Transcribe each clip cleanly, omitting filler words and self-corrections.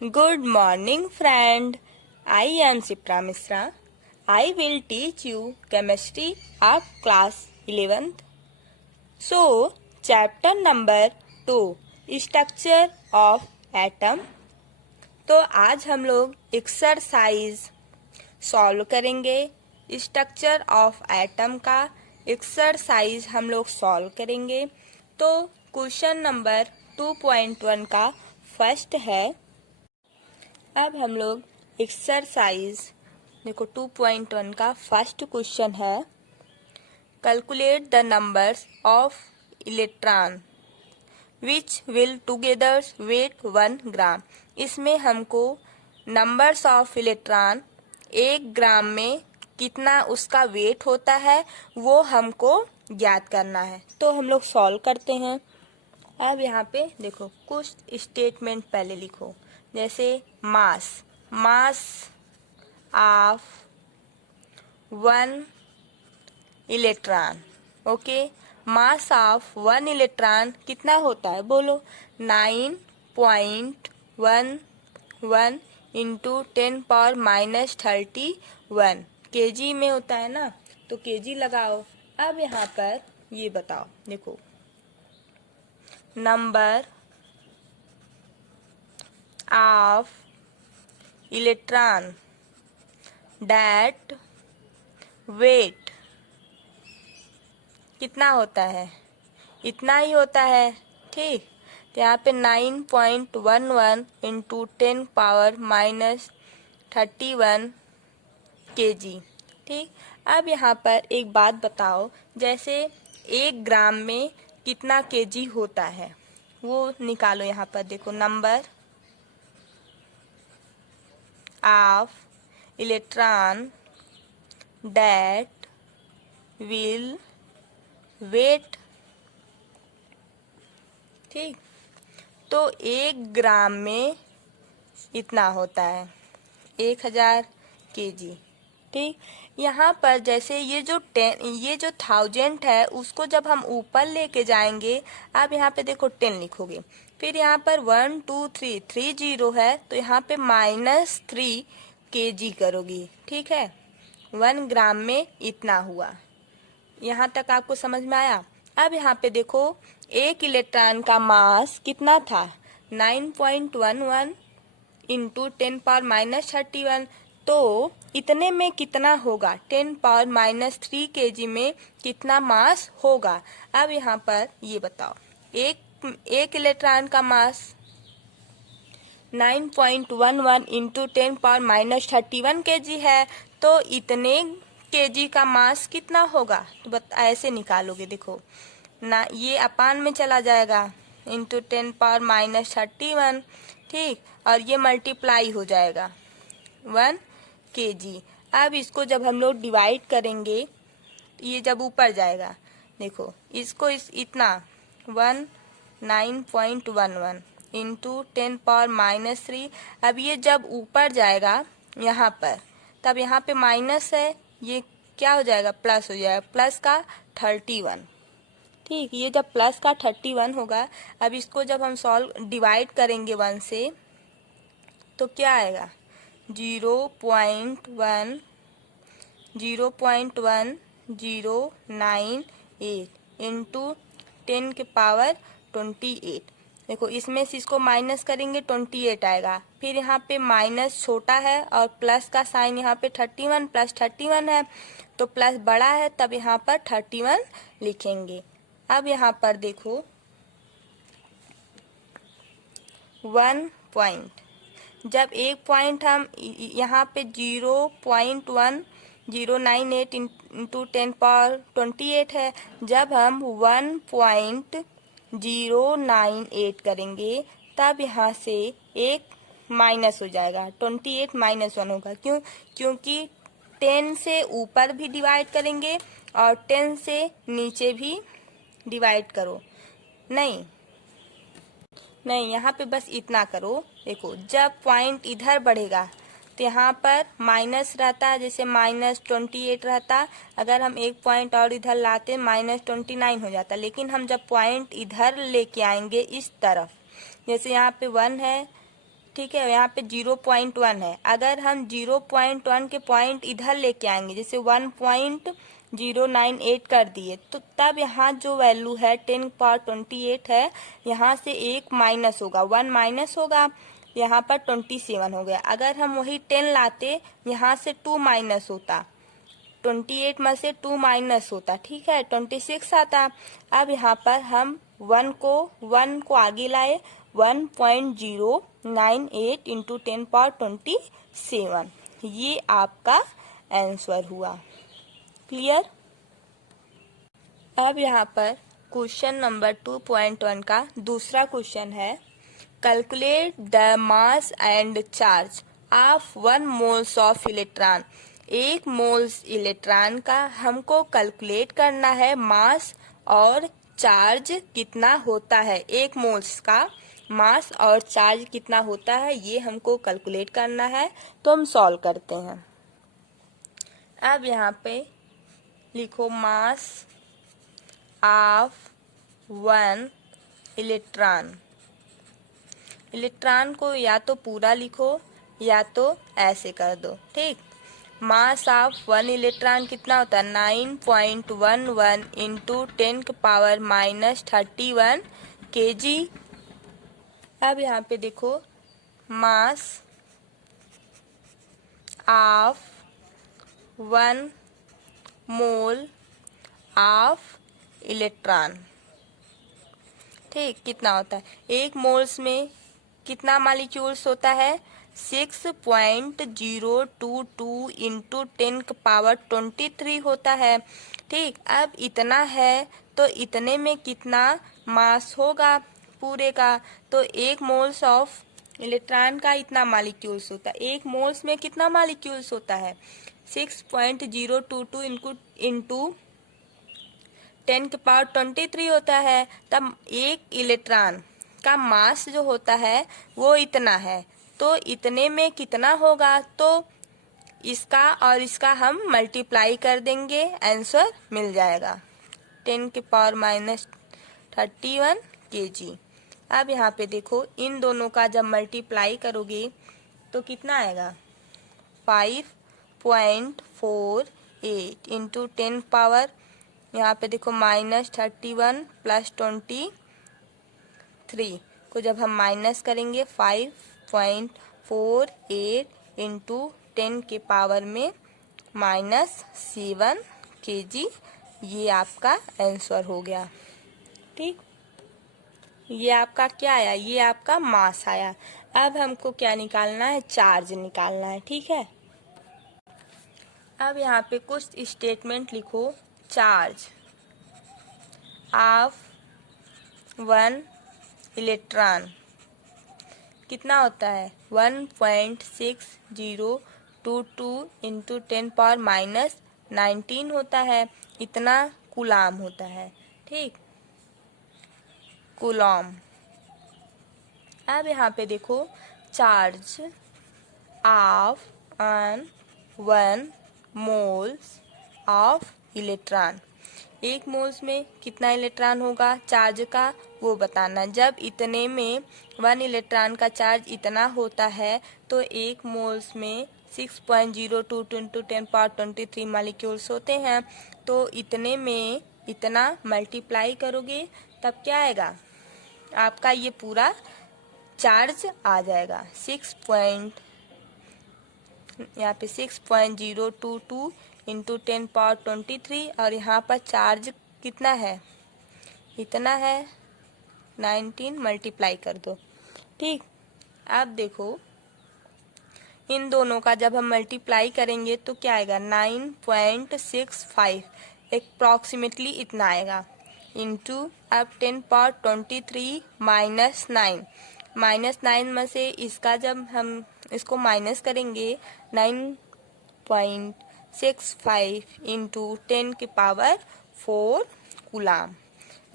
Good morning, friend. I am Sipra Misra. I will teach you chemistry of class 11th. So, chapter number 2, Structure of Atom. तो आज हम लोग exercise solve करेंगे। Structure of atom का exercise हम लोग solve करेंगे। तो क्वेश्चन नंबर 2.1 का फर्स्ट है। अब हम लोग एक्सरसाइज देखो 2.1 का फर्स्ट क्वेश्चन है, calculate the numbers of electron which will together weigh 1 gram. इसमें हमको नंबर्स ऑफ इलेक्ट्रॉन 1 ग्राम में कितना उसका वेट होता है वो हमको ज्ञात करना है। तो हम लोग सॉल्व करते हैं। अब यहाँ पे देखो कुछ स्टेटमेंट पहले लिखो, जैसे mass of 1 electron. Okay, mass of 1 electron कितना होता है बोलो, 9.11 इंटू 10⁻31 केजी में होता है ना, तो केजी लगाओ। अब यहाँ पर ये बताओ, देखो number of electron that weigh कितना होता है, इतना ही होता है। ठीक, तो यहाँ पे 9.11 इंटू 10⁻31 केजी। ठीक, अब यहाँ पर एक बात बताओ, जैसे 1 ग्राम में कितना केजी होता है वो निकालो। यहाँ पर देखो number of electron that will weigh. ठीक, तो 1 ग्राम में इतना होता है 1000 केजी। ठीक, यहाँ पर जैसे ये जो 1000 है उसको जब हम ऊपर लेके जाएंगे, अब यहाँ पे देखो 10 लिखोगे, फिर यहाँ पर 1 2 3 3 0 है, तो यहाँ पे -3 केजी करोगी। ठीक है, 1 ग्राम में इतना हुआ। यहाँ तक आपको समझ में आया। अब यहाँ पे देखो एक इलेक्ट्रॉन का मास कितना था, 9.11 इंटू 10⁻31, तो इतने में कितना होगा, 10⁻³ केजी में कितना मास होगा। अब यहाँ पर ये बताओ, एक इलेक्ट्रॉन का मास 9.11 इंटू 10⁻31 केजी है, तो इतने केजी का मास कितना होगा, तो ऐसे निकालोगे। देखो ना, ये अपान में चला जाएगा इंटू 10⁻31। ठीक, और ये मल्टीप्लाई हो जाएगा 1 केजी। अब इसको जब हम लोग डिवाइड करेंगे, ये जब ऊपर जाएगा, देखो इसको इतना 9.11 इंटू 10⁻³ अब ये जब ऊपर जाएगा यहाँ पर, तब यहाँ पे माइनस है, ये क्या हो जाएगा, प्लस हो जाएगा, प्लस का 31। ठीक, ये जब प्लस का 31 होगा, अब इसको जब हम डिवाइड करेंगे 1 से, तो क्या आएगा, 0.1098 इंटू 10⁻28। देखो इसमें से इसको माइनस करेंगे 28 आएगा, फिर यहाँ पे माइनस छोटा है और प्लस का साइन यहाँ पे 31 प्लस 31 है, तो प्लस बड़ा है तब यहाँ पर 31 लिखेंगे। अब यहाँ पर देखो 1 पॉइंट, जब एक पॉइंट हम यहाँ पे 0.1098 इंटू 10⁻28 है, जब हम 1.098 करेंगे तब यहाँ से एक माइनस हो जाएगा, 28 -1 होगा। क्यों, क्योंकि 10 से ऊपर भी डिवाइड करेंगे और 10 से नीचे भी डिवाइड करो। नहीं, यहाँ पे बस इतना करो। देखो जब पॉइंट इधर बढ़ेगा तो यहाँ पर माइनस रहता है, जैसे -28 रहता, अगर हम एक पॉइंट और इधर लाते -29 हो जाता, लेकिन हम जब पॉइंट इधर लेके आएंगे इस तरफ, जैसे यहाँ पे 1 है ठीक है, यहाँ पे 0.1 है। अगर हम 0.1 के पॉइंट इधर लेके आएंगे, जैसे 1.098 कर दिए, तो तब यहाँ जो वैल्यू है 10^28 है, यहाँ से एक माइनस होगा, 1 माइनस होगा, यहाँ पर 27 हो गया। अगर हम वही 10 लाते, यहाँ से 2 माइनस होता, 28 में से 2 माइनस होता, ठीक है, 26 आता। अब यहाँ पर हम 1 को आगे लाए, 1.098 इंटू 10^27, ये आपका आंसर हुआ। क्लियर। अब यहाँ पर क्वेश्चन नंबर 2.1 का दूसरा क्वेश्चन है, calculate the mass and charge of 1 moles of electron. 1 moles electron का हमको कैलकुलेट करना है, मास और चार्ज कितना होता है, 1 मोल्स का मास और चार्ज कितना होता है, ये हमको कैलकुलेट करना है। तो हम सॉल्व करते हैं। अब यहाँ पे लिखो मास ऑफ 1 इलेक्ट्रॉन। इलेक्ट्रॉन को या तो पूरा लिखो या तो ऐसे कर दो, ठीक। मास ऑफ 1 इलेक्ट्रॉन कितना होता है, 9.11 इंटू 10⁻³ kg। अब यहाँ पे देखो, mass of 1 mole of electron, ठीक, कितना होता है, 1 मोल्स में कितना मॉलिक्यूल्स होता है, 6.022 इंटू 10⁻23 होता है, ठीक। अब इतना है तो इतने में कितना मास होगा पूरे का, तो 1 मोल्स ऑफ इलेक्ट्रॉन का इतना मॉलिक्यूल्स होता है। 1 मोल्स में कितना मॉलिक्यूल्स होता है, 6.022 इंटू 10⁻23 होता है। तब 1 इलेक्ट्रॉन का मास जो होता है वो इतना है, तो इतने में कितना होगा, तो इसका और इसका हम मल्टीप्लाई कर देंगे, आंसर मिल जाएगा 10⁻31 kg। अब यहाँ पे देखो, इन दोनों का जब मल्टीप्लाई करोगे तो कितना आएगा, 5.48 इंटू 10 पावर, यहाँ पे देखो -31 प्लस 23 को जब हम माइनस करेंगे, 5.48 इंटू 10 के पावर में -7 kg, ये आपका आंसर हो गया, ठीक। ये आपका क्या आया, ये आपका मास आया। अब हमको क्या निकालना है, चार्ज निकालना है, ठीक है। अब यहाँ पे कुछ स्टेटमेंट लिखो, चार्ज ऑफ 1 इलेक्ट्रॉन कितना होता है, 1.6022 इंटू 10⁻19 होता है, इतना कूलाम होता है, ठीक, कूलॉम। अब यहाँ पे देखो, charge of 1 moles of electron, 1 moles में कितना इलेक्ट्रॉन होगा चार्ज का, वो बताना। जब इतने में 1 इलेक्ट्रॉन का चार्ज इतना होता है, तो 1 मोल्स में 6.022 इंटू 10⁻23 मॉलिक्यूल्स होते हैं, तो इतने में इतना मल्टीप्लाई करोगे तब क्या आएगा, आपका ये पूरा चार्ज आ जाएगा, यहाँ पे 6.022 इंटू 10⁻23, और यहाँ पर चार्ज कितना है, इतना है 19, मल्टीप्लाई कर दो, ठीक। अब देखो, इन दोनों का जब हम मल्टीप्लाई करेंगे तो क्या आएगा, 9.65 अप्रॉक्सीमेटली इतना आएगा, इंटू अब 10⁻23 -9 में से इसका जब हम इसको माइनस करेंगे, 9.65 इंटू 10 की पावर 4 कूलाम,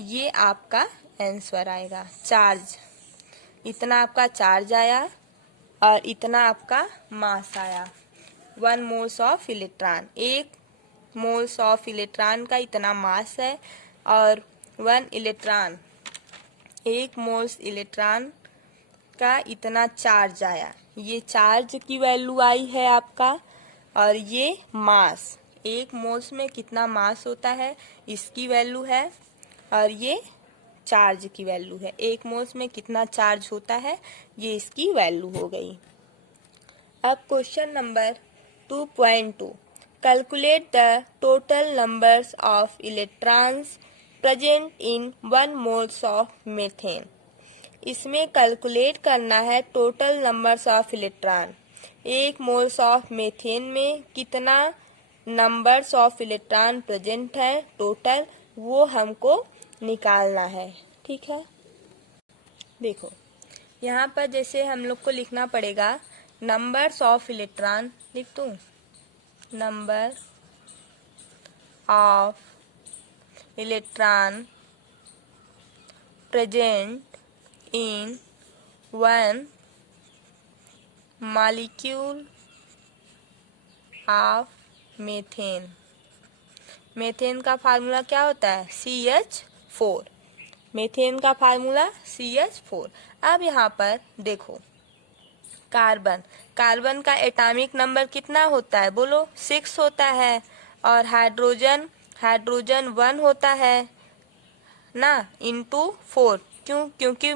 ये आपका आंसर आएगा। चार्ज, इतना आपका चार्ज आया और इतना आपका मास आया। 1 moles of electron, 1 moles of electron का इतना मास है, और 1 इलेक्ट्रॉन, 1 मोल्स इलेक्ट्रॉन का इतना चार्ज आया, ये चार्ज की वैल्यू आई है आपका। और ये मास, 1 मोल्स में कितना मास होता है इसकी वैल्यू है। और ये चार्ज की वैल्यू है, 1 मोल्स में कितना चार्ज होता है ये इसकी वैल्यू हो गई। अब question number 2.2, calculate the total numbers of electrons present in 1 moles of methane. इसमें कैलकुलेट करना है total numbers of electron, 1 moles of methane में कितना नंबर्स ऑफ इलेक्ट्रॉन प्रेजेंट है टोटल, वो हमको निकालना है। ठीक है, देखो यहाँ पर जैसे हम लोग को लिखना पड़ेगा नंबर्स ऑफ इलेक्ट्रॉन, लिख दूँ number of electron present in 1 molecule of methane. Methane का फार्मूला क्या होता है CH4, मीथेन का फार्मूला CH4। अब यहाँ पर देखो कार्बन, कार्बन का एटॉमिक नंबर कितना होता है बोलो 6 होता है। और हाइड्रोजन, हाइड्रोजन 1 होता है ना, इंटू 4। क्यों? क्योंकि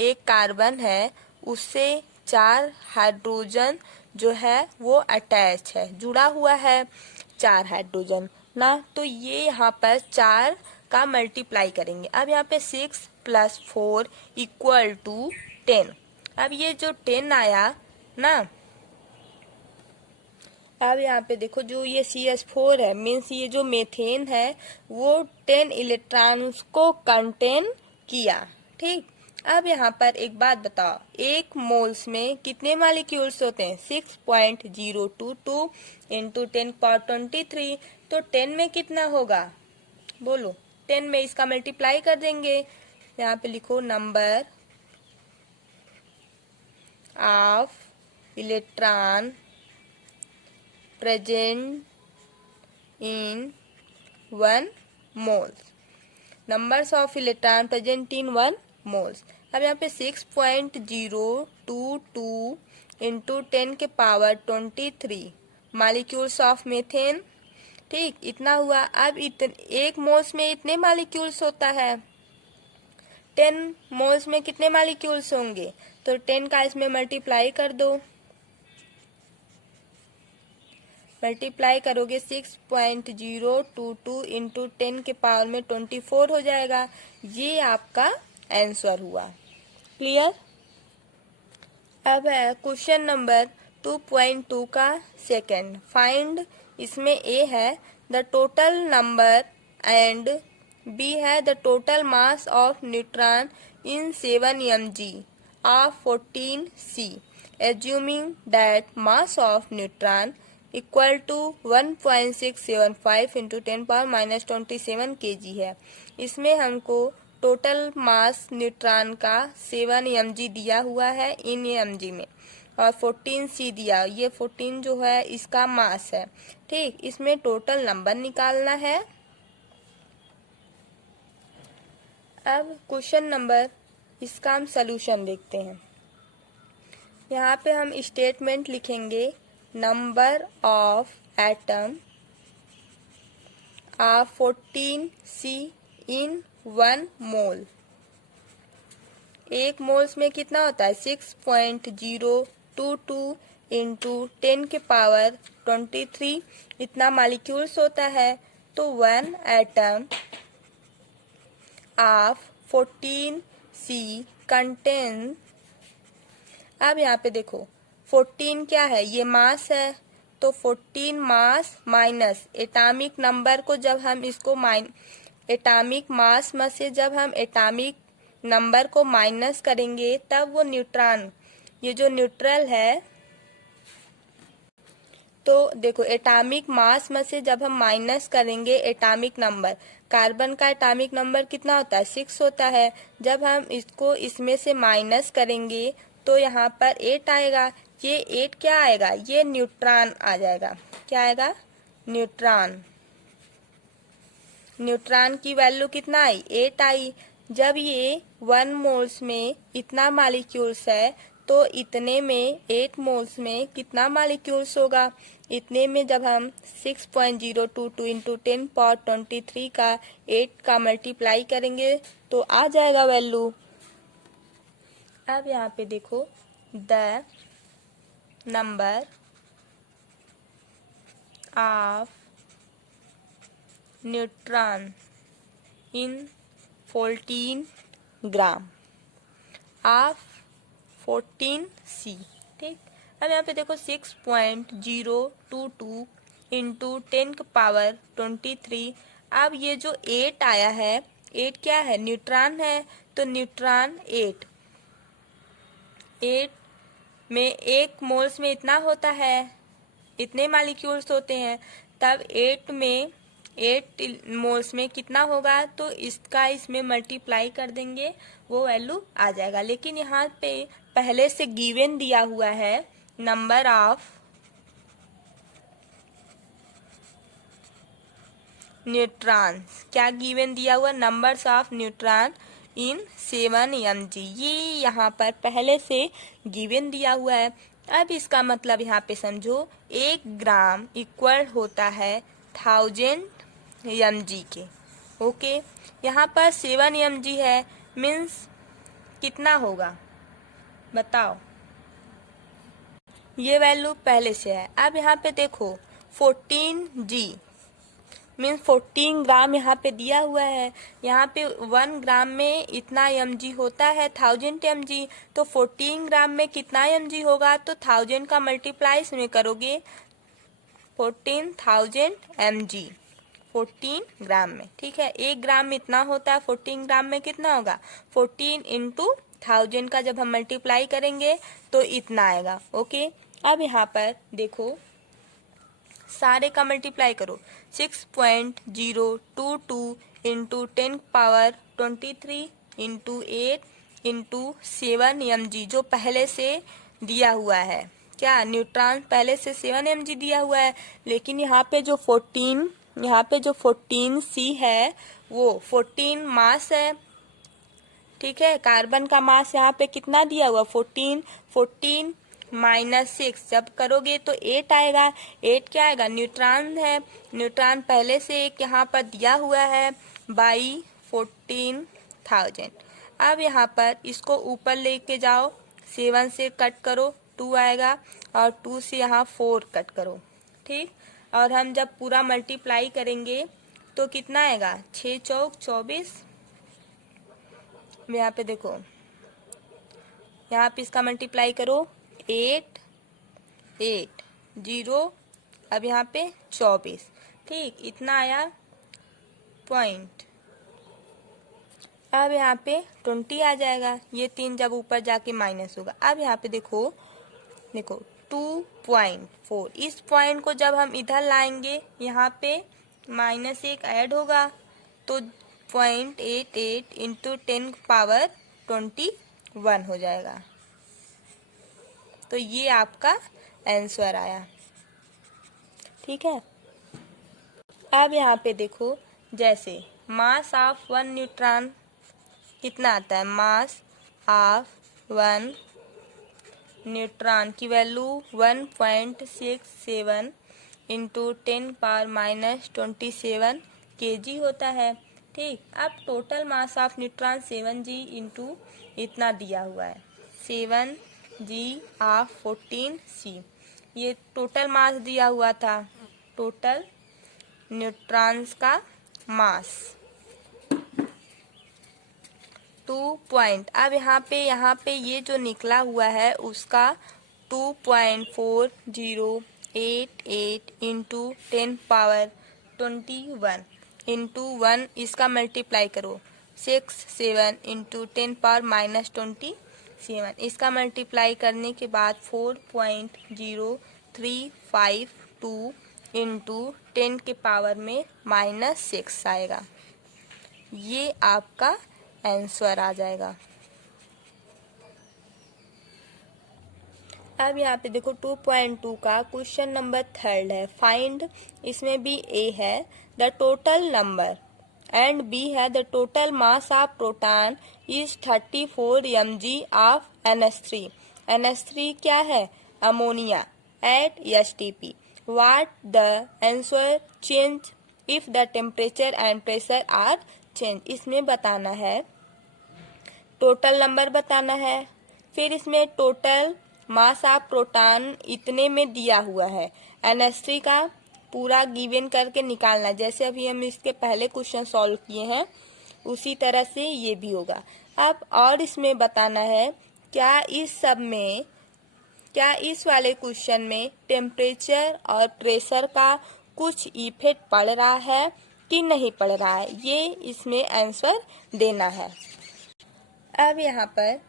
एक कार्बन है उससे 4 हाइड्रोजन जो है वो अटैच है, जुड़ा हुआ है 4 हाइड्रोजन ना, तो ये यहाँ पर 4 का मल्टीप्लाई करेंगे। अब यहाँ पे 6 + 4 = 10। अब ये जो 10 आया ना, अब यहाँ पे देखो जो ये CH4 है, मीन्स ये जो मीथेन है वो 10 इलेक्ट्रॉन्स को कंटेन किया। ठीक, अब यहाँ पर एक बात बताओ, 1 मोल्स में कितने मॉलिक्यूल्स होते हैं 6.022 × 10⁻23। तो 10 में कितना होगा बोलो, 10 में इसका मल्टीप्लाई कर देंगे। यहाँ पे लिखो number of electron present in 1 moles, numbers of electron present in 1 moles. अब यहाँ पे 6.022 × 10⁻23 मॉलिक्यूल्स ऑफ मीथेन। ठीक, इतना हुआ। अब 1 मोल्स में इतने मॉलिक्यूल्स होता है, 10 मोल्स में कितने मॉलिक्यूल्स होंगे, तो 10 का इसमें मल्टीप्लाई कर दो। मल्टीप्लाई करोगे 6.022 × 10⁻24 हो जाएगा। ये आपका आंसर हुआ। क्लियर? अब है क्वेश्चन नंबर 2.2 का सेकंड, फाइंड, इसमें A है the total number and B है the total mass of neutron in 7 mg of 14C assuming that mass of neutron equal to 1.675 × 10⁻27 kg है। इसमें हमको टोटल मास न्यूट्रॉन का 7 mg दिया हुआ है इन mg में, और 14C दिया, ये 14 जो है इसका मास है। ठीक, इसमें टोटल नंबर निकालना है। अब क्वेश्चन नंबर, इसका हम सलूशन देखते हैं। यहाँ पे हम स्टेटमेंट लिखेंगे number of atom of 14C in 1 mole. 1 moles में कितना होता है 6.022 × 10⁻23 इतना मॉलिक्यूल्स होता है। तो 1 एटम ऑफ 14C कंटेन, अब यहाँ पे देखो 14 क्या है, ये मास है, तो 14 मास माइनस एटॉमिक नंबर को जब हम इसको एटॉमिक मास में से जब हम एटॉमिक नंबर को माइनस करेंगे तब वो न्यूट्रॉन, ये जो न्यूट्रल है, तो देखो एटॉमिक मास में से जब हम माइनस करेंगे एटॉमिक नंबर, कार्बन का एटॉमिक नंबर कितना होता है 6 होता है, जब हम इसको इसमें से माइनस करेंगे तो यहाँ पर 8 आएगा। ये 8 क्या आएगा, ये न्यूट्रॉन आ जाएगा। क्या आएगा, न्यूट्रॉन। न्यूट्रॉन की वैल्यू कितना आई 8 आई। जब ये 1 मोल्स में इतना मॉलिक्यूल्स है तो इतने में 8 मोल्स में कितना मॉलिक्यूल्स होगा। इतने में जब हम 6.022 इंटू 10 पावर 23 का 8 का मल्टीप्लाई करेंगे तो आ जाएगा वैल्यू। अब यहाँ पे देखो, the number of neutron in 14 gram of 14C। ठीक, अब यहाँ पे देखो 6.022 इंटू 10 का पावर 23। अब ये जो 8 आया है, 8 क्या है, न्यूट्रॉन है, तो न्यूट्रॉन 8 में 1 मोल्स में इतना होता है, इतने मॉलिक्यूल्स होते हैं, तब 8 में 8 मोल्स में कितना होगा, तो इसका इसमें मल्टीप्लाई कर देंगे, वो वैल्यू आ जाएगा। लेकिन यहाँ पे पहले से गिवन दिया हुआ है नंबर ऑफ न्यूट्रॉन्स, क्या गिवन दिया हुआ, numbers of neutron in 7 mg, ये यहाँ पर पहले से गिवन दिया हुआ है। अब इसका मतलब यहाँ पे समझो, 1 ग्राम इक्वल होता है 1000 mg के। ओके, यहाँ पर 7 mg है, मीन्स कितना होगा बताओ, ये वैल्यू पहले से है। अब यहाँ पे देखो 14g मीन्स 14 ग्राम यहाँ पे दिया हुआ है। यहाँ पे 1 ग्राम में इतना mg होता है 1000 mg, तो 14 ग्राम में कितना mg होगा, तो 1000 का मल्टीप्लाई इसमें करोगे 14,000 mg 14 ग्राम में। ठीक है, 1 ग्राम में इतना होता है, 14 ग्राम में कितना होगा, 14 इंटू 1000 का जब हम मल्टीप्लाई करेंगे तो इतना आएगा। ओके, अब यहाँ पर देखो, सारे का मल्टीप्लाई करो, 6.022 into 10 power 23 into 8 into 7 mg, जो पहले से दिया हुआ है, क्या न्यूट्रॉन पहले से 7 mg दिया हुआ है। लेकिन यहाँ पे जो 14C है वो 14 मास है। ठीक है, कार्बन का मास यहाँ पे कितना दिया हुआ, 14 माइनस 6 जब करोगे तो 8 आएगा। 8 क्या आएगा, न्यूट्रॉन है, न्यूट्रॉन पहले से एक यहाँ पर दिया हुआ है बाई 14,000। अब यहाँ पर इसको ऊपर लेके जाओ, 7 से कट करो 2 आएगा, और 2 से यहाँ 4 कट करो। ठीक, और हम जब पूरा मल्टीप्लाई करेंगे तो कितना आएगा, 6 चौक 24। यहाँ पे देखो, यहाँ पे इसका मल्टीप्लाई करो, 8 0, अब यहाँ पे 24। ठीक, इतना आया पॉइंट। अब यहाँ पे 20 आ जाएगा, ये 3 जब ऊपर जाके माइनस होगा। अब यहाँ पे देखो 2.4, इस पॉइंट को जब हम इधर लाएंगे, यहाँ पे -1 ऐड होगा, तो 0.88 इंटू 10 पावर 21 हो जाएगा। तो ये आपका आंसर आया। ठीक है, अब यहाँ पे देखो, जैसे मास ऑफ 1 न्यूट्रॉन कितना आता है, मास ऑफ 1 न्यूट्रॉन की वैल्यू 1.67 इंटू 10 पावर -27 kg होता है। ठीक, अब total mass of neutron 7g into इतना दिया हुआ है, 7g ऑफ 14c, ये टोटल मास दिया हुआ था, टोटल न्यूट्रॉन्स का मास 2 पॉइंट। अब यहाँ पे ये जो निकला हुआ है उसका 2.4088 इंटू 10 पावर 21 इंटू 1, इसका मल्टीप्लाई करो, 67 इंटू 10 पावर -27, इसका मल्टीप्लाई करने के बाद 4.0352 इंटू 10 के पावर में -6 आएगा। ये आपका आंसर आ जाएगा। अब यहाँ पे देखो 2.2 का क्वेश्चन नंबर 3 है, फाइंड, इसमें भी ए है, the total number and b है the total mass of proton is 34 mg of NH3। NH3 क्या है? Ammonia at STP। What the answer change if the temperature and pressure are change. इसमें बताना है, total number बताना है, फिर इसमें टोटल मास ऑफ प्रोटॉन इतने में दिया हुआ है। NH3 का पूरा गिवन करके निकालना, जैसे अभी हम इसके पहले क्वेश्चन सॉल्व किए हैं उसी तरह से ये भी होगा। अब और इसमें बताना है क्या इस वाले क्वेश्चन में टेम्परेचर और प्रेशर का कुछ इफेक्ट पड़ रहा है कि नहीं पड़ रहा है, ये इसमें आंसर देना है। अब यहाँ पर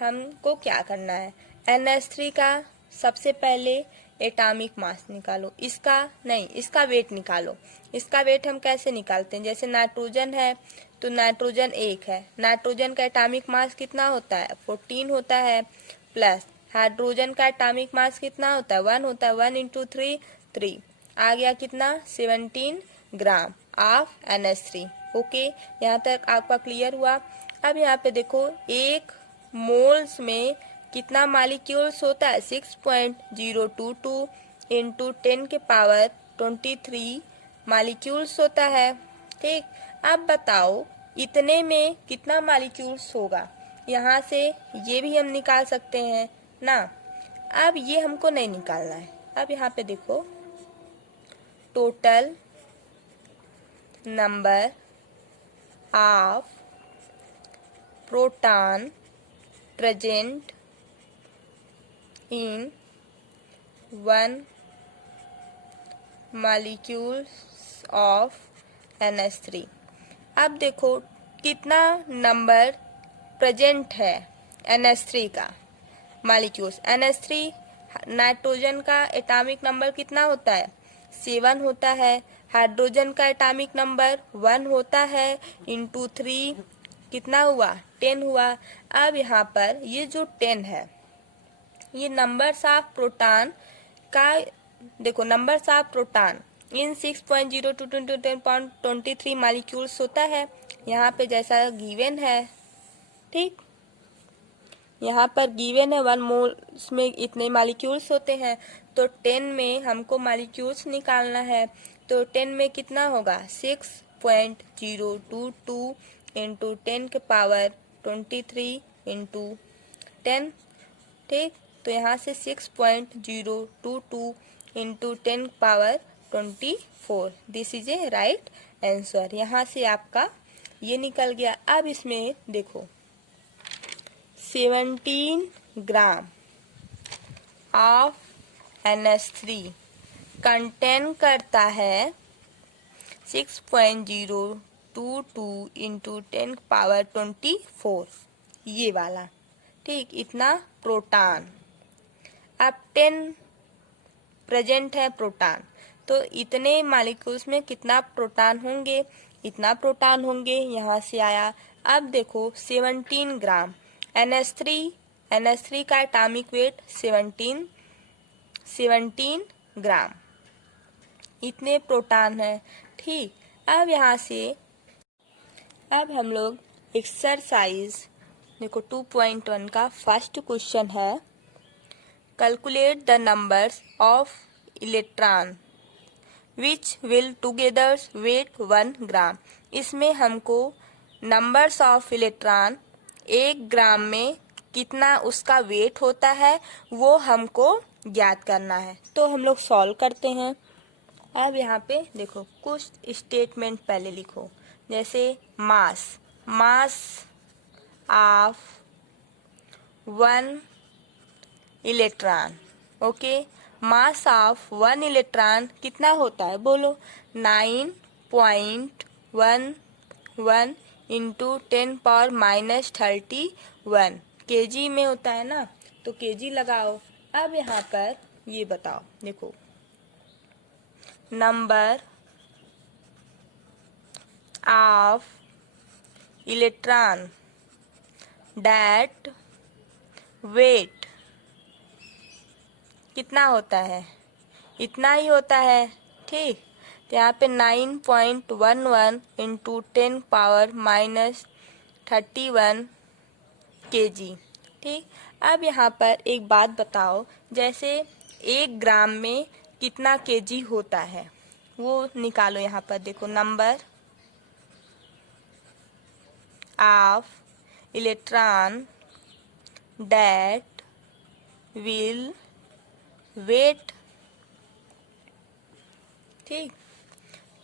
हमको क्या करना है, NH3 का सबसे पहले एटॉमिक मास निकालो, इसका वेट निकालो। इसका वेट हम कैसे निकालते हैं, जैसे नाइट्रोजन है तो नाइट्रोजन 1 है, नाइट्रोजन का एटॉमिक मास कितना होता है? 14 होता है, प्लस हाइड्रोजन का एटॉमिक मास कितना होता है? 1 होता है, 1 × 3 3 आ गया कितना? 17 ग्राम ऑफ NH3। ओके, यहाँ तक आपका क्लियर हुआ। अब यहाँ पे देखो, एक मोल्स में कितना मालिक्यूल्स होता है? 6.022 इंटू 10 के पावर 23 मालिक्यूल्स होता है। ठीक, अब बताओ इतने में कितना मालिक्यूल्स होगा? यहाँ से ये भी हम निकाल सकते हैं ना। अब ये हमको नहीं निकालना है। अब यहाँ पे देखो, total number of proton present in 1 molecules of NH3। अब देखो कितना नंबर प्रेजेंट है NH3 का मॉलिक्यूल्स। NH3 नाइट्रोजन का एटॉमिक नंबर कितना होता है? 7 होता है। हाइड्रोजन का एटॉमिक नंबर 1 होता है, इंटू 3 कितना हुआ? 10 हुआ। अब यहाँ पर ये जो 10 है, ये नंबर्स ऑफ प्रोटॉन का देखो, numbers of proton in 6.022 molecules होता है, यहाँ पे जैसा गिवन है। ठीक, यहाँ पर गिवन है 1 मोल्स में इतने मॉलिक्यूल्स होते हैं, तो 10 में हमको मॉलिक्यूल्स निकालना है। तो 10 में कितना होगा? 6.022 इंटू 10 के पावर 23 इंटू 10। ठीक, तो यहाँ से 6.022 into 10 power 24, this is A right answer. यहाँ से आपका ये निकल गया। अब इसमें देखो, 17 ग्राम ऑफ NH3 कंटेन करता है 6.022 इंटू 10 पावर 24, ये वाला। ठीक, इतना प्रोटॉन। अब 10 प्रेजेंट है प्रोटॉन, तो इतने मॉलिक्यूल्स में कितना प्रोटॉन होंगे? इतना प्रोटॉन होंगे, यहाँ से आया। अब देखो 17 ग्राम NH3 का एटॉमिक वेट 17 ग्राम, इतने प्रोटॉन है। ठीक, अब यहाँ से अब हम लोग एक्सरसाइज देखो 2.1 का फर्स्ट क्वेश्चन है, calculate the numbers of electron which will together weigh 1 gram. इसमें हमको नंबर्स ऑफ इलेक्ट्रॉन 1 ग्राम में कितना उसका वेट होता है वो हमको ज्ञात करना है। तो हम लोग सॉल्व करते हैं। अब यहाँ पे देखो, कुछ स्टेटमेंट पहले लिखो, जैसे mass of 1 electron. Okay, mass of 1 electron कितना होता है? बोलो, 9.11 इंटू 10 पावर -31 kg में होता है ना, तो kg लगाओ। अब यहाँ पर ये बताओ, देखो number of electron that weigh कितना होता है? इतना ही होता है। ठीक, तो यहाँ पे 9.11 इंटू 10⁻31 kg। ठीक, अब यहाँ पर एक बात बताओ, जैसे 1 ग्राम में कितना केजी होता है वो निकालो। यहाँ पर देखो, number of electron that will weigh. ठीक,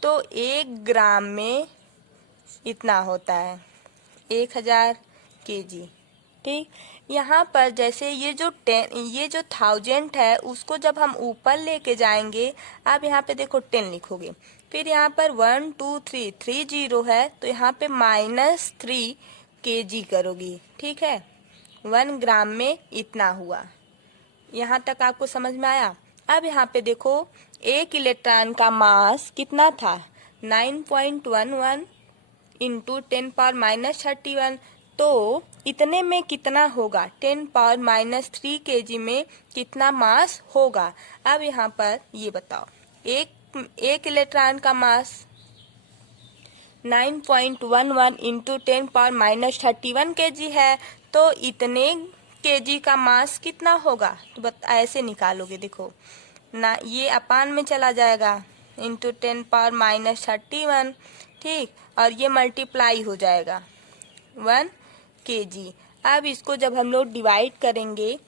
तो 1 ग्राम में इतना होता है 1000 केजी। ठीक, यहाँ पर जैसे ये जो 1000 है उसको जब हम ऊपर लेके जाएंगे, अब यहाँ पे देखो 10 लिखोगे, फिर यहाँ पर 1 2 3 3 0 है तो यहाँ पे -3 केजी करोगी। ठीक है, 1 ग्राम में इतना हुआ। यहाँ तक आपको समझ में आया। अब यहाँ पे देखो, एक इलेक्ट्रॉन का मास कितना था, 9.11 इंटू 10⁻31। तो इतने में कितना होगा, 10⁻³ kg में कितना मास होगा। अब यहाँ पर ये बताओ, एक इलेक्ट्रॉन का मास 9.11 इंटू 10⁻³ kg है, तो इतने केजी का मास कितना होगा। तो ऐसे निकालोगे, देखो ना, ये अपान में चला जाएगा इंटू 10⁻31। ठीक, और ये मल्टीप्लाई हो जाएगा 1 kg। अब इसको जब हम लोग डिवाइड करेंगे,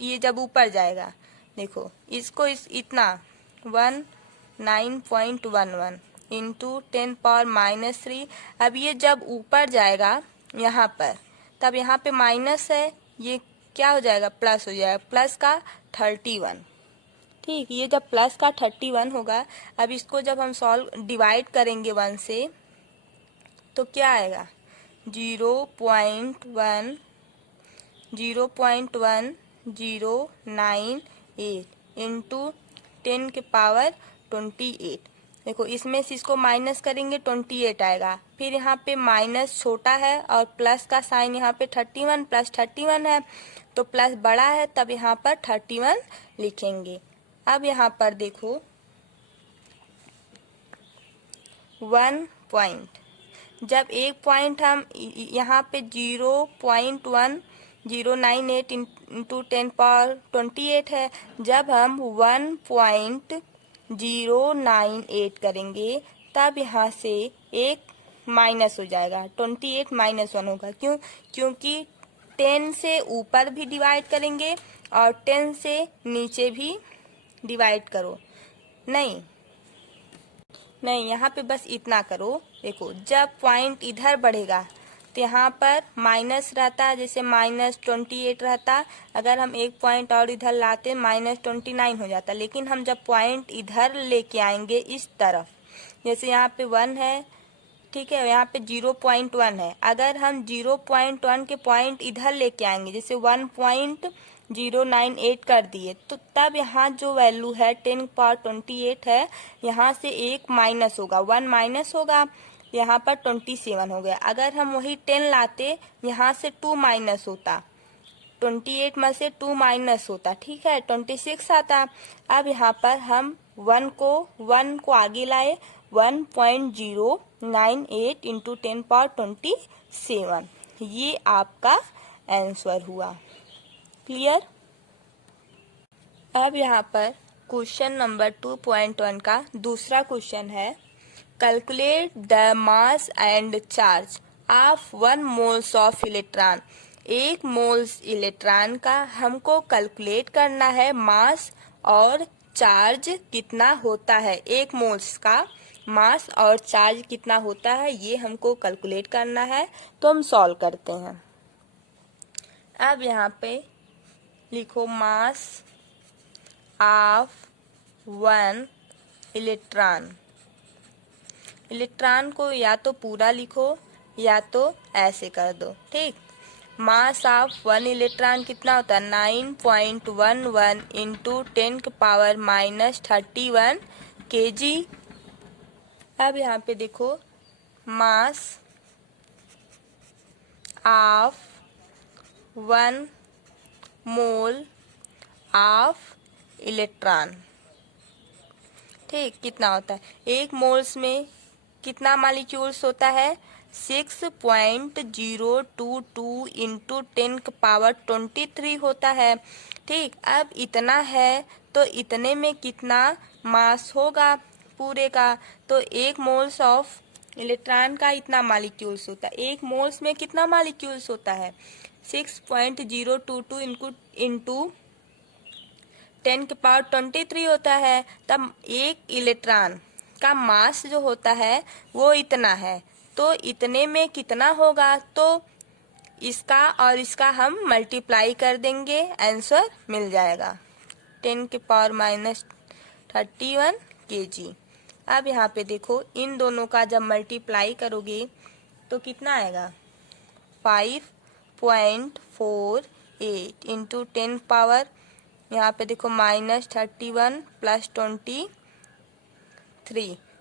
ये जब ऊपर जाएगा, देखो इसको इतना 9.11 इंटू 10⁻³ अब ये जब ऊपर जाएगा यहाँ पर, तब यहाँ पे माइनस है, ये क्या हो जाएगा, प्लस हो जाएगा, प्लस का 31। ठीक, ये जब प्लस का 31 होगा, अब इसको जब हम डिवाइड करेंगे 1 से, तो क्या आएगा, 0.1098 इंटू 10⁻28। देखो इसमें से इसको माइनस करेंगे 28 आएगा, फिर यहाँ पे माइनस छोटा है और प्लस का साइन यहाँ पे 31 प्लस 31 है, तो प्लस बड़ा है तब यहाँ पर 31 लिखेंगे। अब यहाँ पर देखो 1 पॉइंट, जब एक पॉइंट हम यहाँ पे 0.1098 इंटू 10⁻28 है, जब हम 1.098 करेंगे तब यहाँ से एक माइनस हो जाएगा, 28 -1 होगा। क्यों, क्योंकि 10 से ऊपर भी डिवाइड करेंगे और 10 से नीचे भी डिवाइड करो। नहीं, यहाँ पे बस इतना करो। देखो जब पॉइंट इधर बढ़ेगा तो यहाँ पर माइनस रहता है, जैसे -28 रहता, अगर हम एक पॉइंट और इधर लाते -29 हो जाता। लेकिन हम जब पॉइंट इधर लेके आएंगे इस तरफ, जैसे यहाँ पे 1 है, ठीक है, यहाँ पे 0.1 है, अगर हम 0.1 के पॉइंट इधर लेके आएंगे, जैसे 1.098 कर दिए, तो तब यहाँ जो वैल्यू है 10⁻28 है, यहाँ से एक माइनस होगा, 1 माइनस होगा, यहाँ पर 27 हो गया। अगर हम वही 10 लाते, यहाँ से 2 माइनस होता, 28 में से 2 माइनस होता, ठीक है, 26 आता। अब यहाँ पर हम 1 को आगे लाए, 1.098 इंटू 10⁻27, ये आपका आंसर हुआ। क्लियर। अब यहाँ पर क्वेश्चन नंबर 2.1 का दूसरा क्वेश्चन है, calculate the mass and charge of 1 moles of electron. 1 moles electron का हमको कैलकुलेट करना है, मास और चार्ज कितना होता है, 1 मोल्स का मास और चार्ज कितना होता है, ये हमको कैलकुलेट करना है। तो हम सॉल्व करते हैं। अब यहाँ पे लिखो, मास ऑफ 1 इलेक्ट्रॉन। इलेक्ट्रॉन को या तो पूरा लिखो या तो ऐसे कर दो। ठीक, मास ऑफ 1 इलेक्ट्रॉन कितना होता है, 9.11 इंटू 10⁻31 kg। अब यहाँ पे देखो, mass of 1 mole of electron. ठीक, कितना होता है? एक मोल्स में कितना मालिक्यूल्स होता है? 6.022 इंटू 10⁻23 होता है। ठीक, अब इतना है तो इतने में कितना मास होगा पूरे का? तो एक मोल्स ऑफ इलेक्ट्रॉन का इतना मालिक्यूल्स होता है। एक मोल्स में कितना मालिक्यूल्स होता है? 6.022 इंटू 10⁻23 होता है। तब एक इलेक्ट्रॉन का मास जो होता है वो इतना है, तो इतने में कितना होगा? तो इसका और इसका हम मल्टीप्लाई कर देंगे, आंसर मिल जाएगा 10⁻31 kg। अब यहाँ पे देखो, इन दोनों का जब मल्टीप्लाई करोगे तो कितना आएगा? 5.48 इंटू 10 पावर, यहाँ पे देखो -31 प्लस 23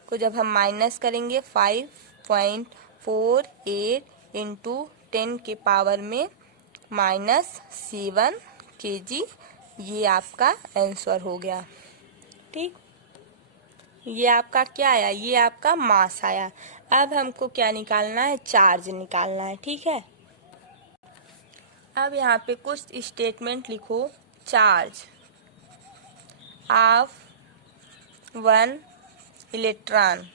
को जब हम माइनस करेंगे 5.48 इंटू 10 के पावर में -7 kg, ये आपका आंसर हो गया। ठीक, ये आपका क्या आया? ये आपका मास आया। अब हमको क्या निकालना है? चार्ज निकालना है। ठीक है, अब यहाँ पे कुछ स्टेटमेंट लिखो। चार्ज ऑफ 1 इलेक्ट्रॉन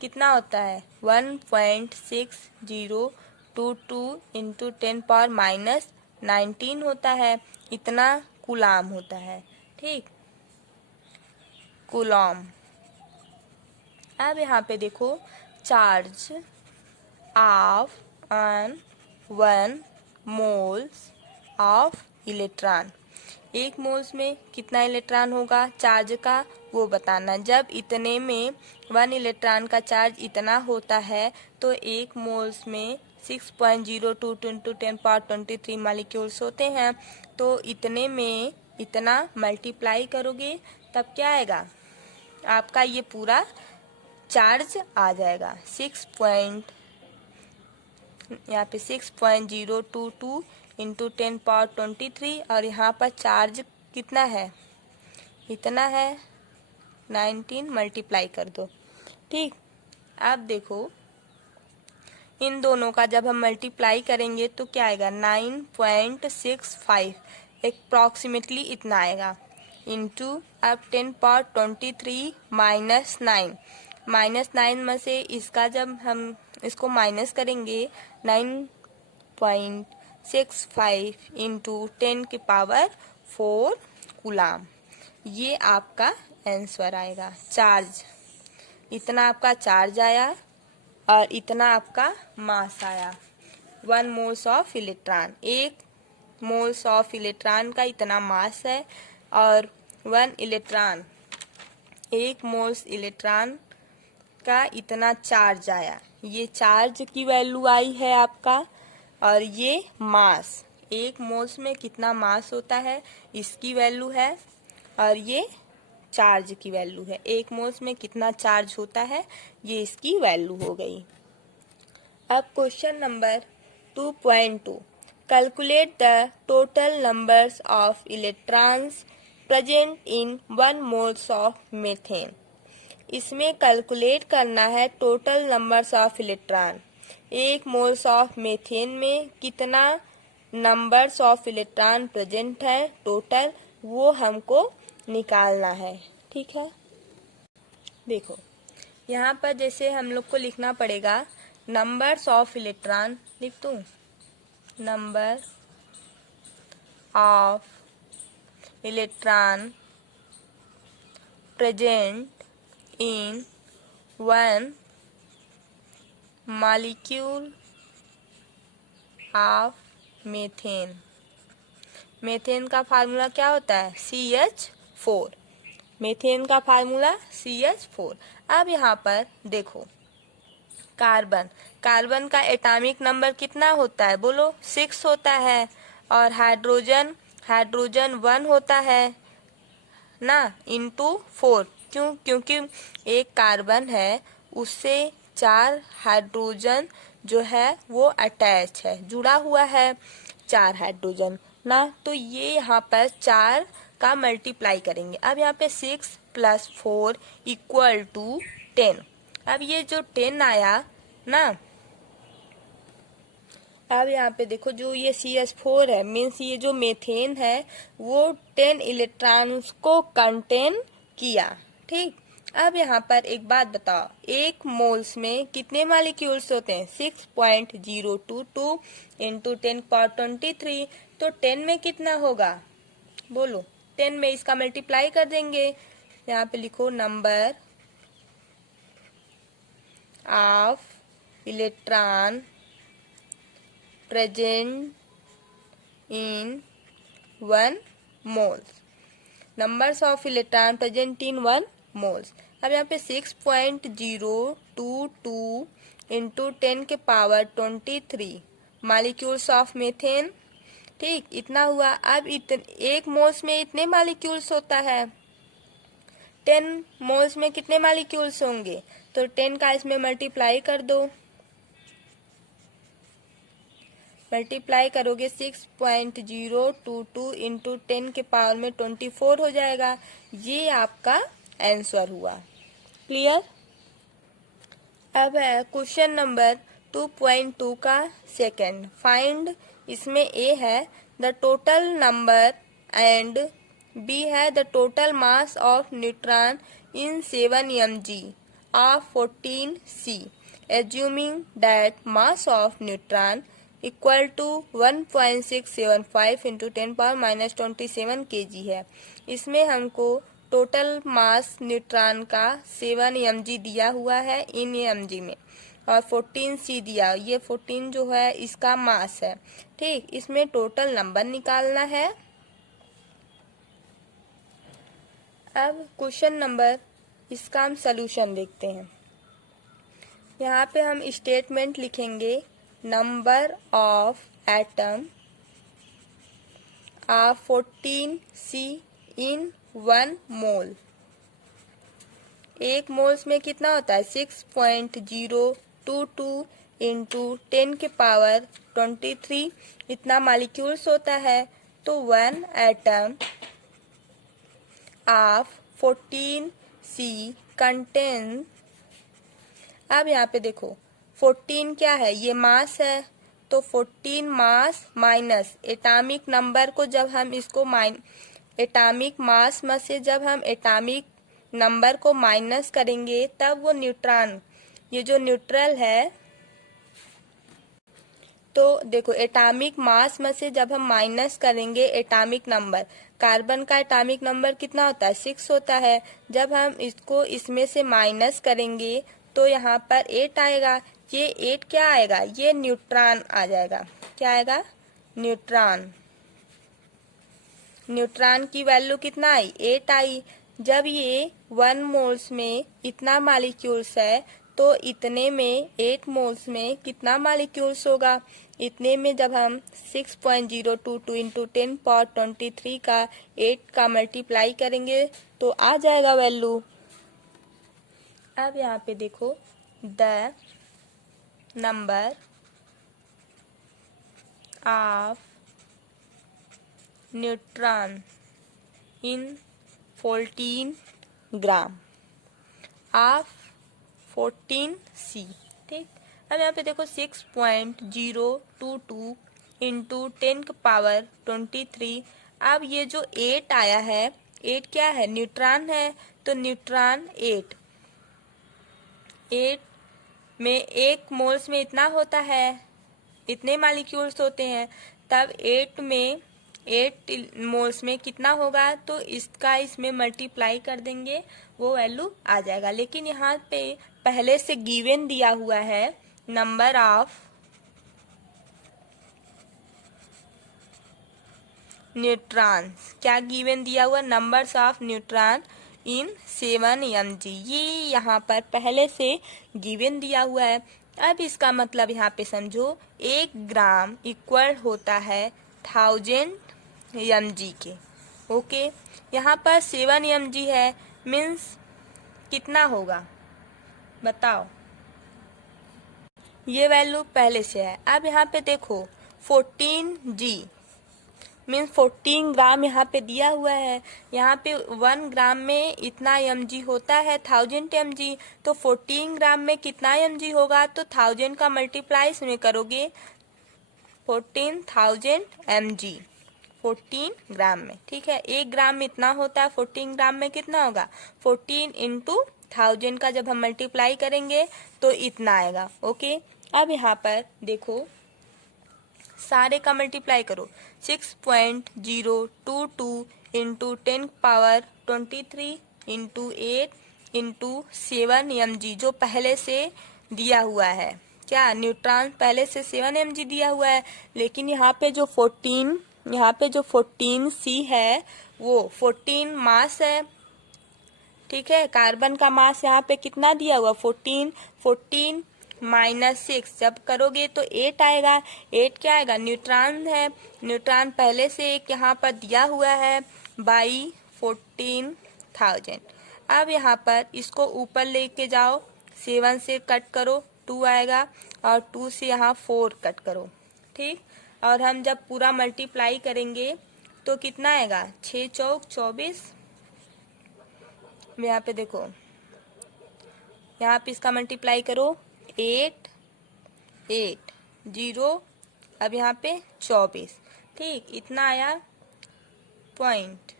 कितना होता है? 1.6022 इंटू 10⁻⁻19 होता है। इतना कूलाम होता है। ठीक, कूलॉम। अब यहाँ पे देखो, charge of 1 moles of electron, एक मोल्स में कितना इलेक्ट्रॉन होगा चार्ज का, वो बताना। जब इतने में 1 इलेक्ट्रॉन का चार्ज इतना होता है तो एक मोल्स में 6.022 इंटू 10⁻23 मालिक्यूल्स होते हैं। तो इतने में इतना मल्टीप्लाई करोगे तब क्या आएगा? आपका ये पूरा चार्ज आ जाएगा। यहाँ पे 6.022 इंटू 10⁻23 और यहाँ पर चार्ज कितना है? इतना है 19, मल्टीप्लाई कर दो। ठीक, अब देखो, इन दोनों का जब हम मल्टीप्लाई करेंगे तो क्या आएगा? 9.65 अप्रॉक्सीमेटली इतना आएगा इंटू अब 10⁻23 -9 में से इसका जब हम इसको माइनस करेंगे 9.65 इंटू 10 की पावर 4 कूलाम, ये आपका आंसर आएगा। चार्ज, इतना आपका चार्ज आया और इतना आपका मास आया। 1 मोल्स ऑफ इलेक्ट्रॉन, एक मोल्स ऑफ इलेक्ट्रॉन का इतना मास है और 1 इलेक्ट्रॉन, एक मोल्स इलेक्ट्रॉन का इतना चार्ज आया। ये चार्ज की वैल्यू आई है आपका, और ये मास, एक मोल्स में कितना मास होता है इसकी वैल्यू है, और ये चार्ज की वैल्यू है, एक मोल्स में कितना चार्ज होता है ये इसकी वैल्यू हो गई। अब question number 2.2, calculate the total numbers of electrons present in 1 moles of methane. इसमें कैलकुलेट करना है टोटल नंबर्स ऑफ इलेक्ट्रॉन। एक मोल्स ऑफ मीथेन में कितना नंबर्स ऑफ इलेक्ट्रॉन प्रेजेंट है टोटल, वो हमको निकालना है। ठीक है, देखो यहाँ पर जैसे हम लोग को लिखना पड़ेगा नंबर्स ऑफ इलेक्ट्रॉन, लिख दूं, number of electron present in 1 molecule of methane। Methane का फार्मूला क्या होता है? CH4। मेथेन का फार्मूला CH4। अब यहाँ पर देखो, कार्बन का एटॉमिक नंबर कितना होता है? बोलो, 6 होता है। और हाइड्रोजन 1 होता है ना, इंटू 4। क्यों? क्योंकि एक कार्बन है उससे 4 हाइड्रोजन जो है वो अटैच है, जुड़ा हुआ है 4 हाइड्रोजन ना, तो ये यहाँ पर 4 का मल्टीप्लाई करेंगे। अब यहाँ पे 6 प्लस 4 इक्वल टू 10। अब ये जो 10 आया ना, अब यहाँ पे देखो जो ये CH4 है, मीन्स ये जो मेथेन है वो 10 इलेक्ट्रॉन्स को कंटेन किया। ठीक, अब यहाँ पर एक बात बताओ, एक मोल्स में कितने मॉलिक्यूल्स होते हैं? 6.022 इंटू 10⁻23। तो 10 में कितना होगा बोलो? 10 में इसका मल्टीप्लाई कर देंगे। यहाँ पे लिखो number of electron present in 1 moles, numbers of electron present in 1 moles। अब यहाँ पे 6.022 इंटू 10 के पावर 23 मॉलिक्यूल्स ऑफ मेथेन। ठीक, इतना हुआ। अब एक मोल्स में इतने मॉलिक्यूल्स होता है, 10 मोल्स में कितने मॉलिक्यूल्स होंगे? तो 10 का इसमें मल्टीप्लाई कर दो। मल्टीप्लाई करोगे 6.022 इंटू 10 के पावर में 24 हो जाएगा। ये आपका आंसर हुआ। क्लियर? अब है क्वेश्चन नंबर 2.2 का सेकंड। फाइंड, इसमें ए है the total number and b है the total mass of neutron in 7 mg of 14C assuming that mass of neutron equal to 1.675 into 10⁻⁻27 kg है। इसमें हमको टोटल मास न्यूट्रॉन का 7 mg दिया हुआ है इन mg में, और 14C दिया। ये 14 जो है इसका मास है। ठीक, इसमें टोटल नंबर निकालना है। अब क्वेश्चन नंबर, इसका हम सलूशन देखते हैं। यहाँ पे हम स्टेटमेंट लिखेंगे number of atom of 14C इन 1 मोल। एक मोल्स में कितना होता है? 6.022 इंटू 10 के पावर 23 इतना मॉलिक्यूल्स होता है। तो 1 एटम ऑफ 14C कंटेन, अब यहाँ पे देखो 14 क्या है? ये मास है। तो 14 मास माइनस एटॉमिक नंबर को जब हम इसको एटॉमिक मास में से जब हम एटॉमिक नंबर को माइनस करेंगे तब वो न्यूट्रॉन, ये जो न्यूट्रल है, तो देखो एटॉमिक मास में से जब हम माइनस करेंगे एटॉमिक नंबर, कार्बन का एटॉमिक नंबर कितना होता है? 6 होता है। जब हम इसको इसमें से माइनस करेंगे तो यहाँ पर 8 आएगा। ये 8 क्या आएगा? ये न्यूट्रॉन आ जाएगा। क्या आएगा? न्यूट्रॉन। न्यूट्रॉन की वैल्यू कितना आई? 8 आई। जब ये 1 मोल्स में इतना मॉलिक्यूल्स है तो इतने में 8 मोल्स में कितना मॉलिक्यूल्स होगा? इतने में जब हम 6.022 इंटू 10⁻23 का 8 का मल्टीप्लाई करेंगे तो आ जाएगा वैल्यू। अब यहाँ पे देखो the number of neutron in 14 gram of 14C। ठीक, अब यहाँ पे देखो 6.022 इंटू 10 के पावर 23। अब ये जो 8 आया है, 8 क्या है? न्यूट्रॉन है। तो न्यूट्रॉन 8 में एक मोल्स में इतना होता है, इतने मॉलिक्यूल्स होते हैं। तब 8 में 8 मोल्स में कितना होगा? तो इसका इसमें मल्टीप्लाई कर देंगे, वो वैल्यू आ जाएगा। लेकिन यहाँ पे पहले से गिवन दिया हुआ है नंबर ऑफ न्यूट्रॉन्स। क्या गिवन दिया हुआ? Numbers of neutron in 7 mg। ये यहाँ पर पहले से गिवन दिया हुआ है। अब इसका मतलब यहाँ पे समझो 1 ग्राम इक्वल होता है 1000 mg के। ओके, यहाँ पर 7 mg है, मीन्स कितना होगा बताओ? ये वैल्यू पहले से है। अब यहाँ पे देखो 14G मीन्स 14 ग्राम यहाँ पे दिया हुआ है। यहाँ पे 1 ग्राम में इतना mg होता है 1000 mg, तो 14 ग्राम में कितना mg होगा, तो 1000 का मल्टीप्लाई इसमें करोगे 14,000 mg 14 ग्राम में। ठीक है, 1 ग्राम में इतना होता है, 14 ग्राम में कितना होगा, 14 इंटू 1000 का जब हम मल्टीप्लाई करेंगे तो इतना आएगा। ओके, अब यहाँ पर देखो सारे का मल्टीप्लाई करो, 6.022 into 10 power 23 into 8 into 7 mg जो पहले से दिया हुआ है। क्या न्यूट्रॉन पहले से 7 mg दिया हुआ है, लेकिन यहाँ पे जो 14C है वो 14 मास है। ठीक है, कार्बन का मास यहाँ पे कितना दिया हुआ, 14 माइनस 6 जब करोगे तो 8 आएगा। 8 क्या आएगा, न्यूट्रॉन है। न्यूट्रॉन पहले से एक यहाँ पर दिया हुआ है बाई 14,000। अब यहाँ पर इसको ऊपर लेके जाओ, 7 से कट करो 2 आएगा, और 2 से यहाँ 4 कट करो। ठीक, और हम जब पूरा मल्टीप्लाई करेंगे तो कितना आएगा, 6 चौक 24। यहाँ पे देखो, यहाँ पे इसका मल्टीप्लाई करो 8 0, अब यहाँ पे 24। ठीक, इतना आया पॉइंट।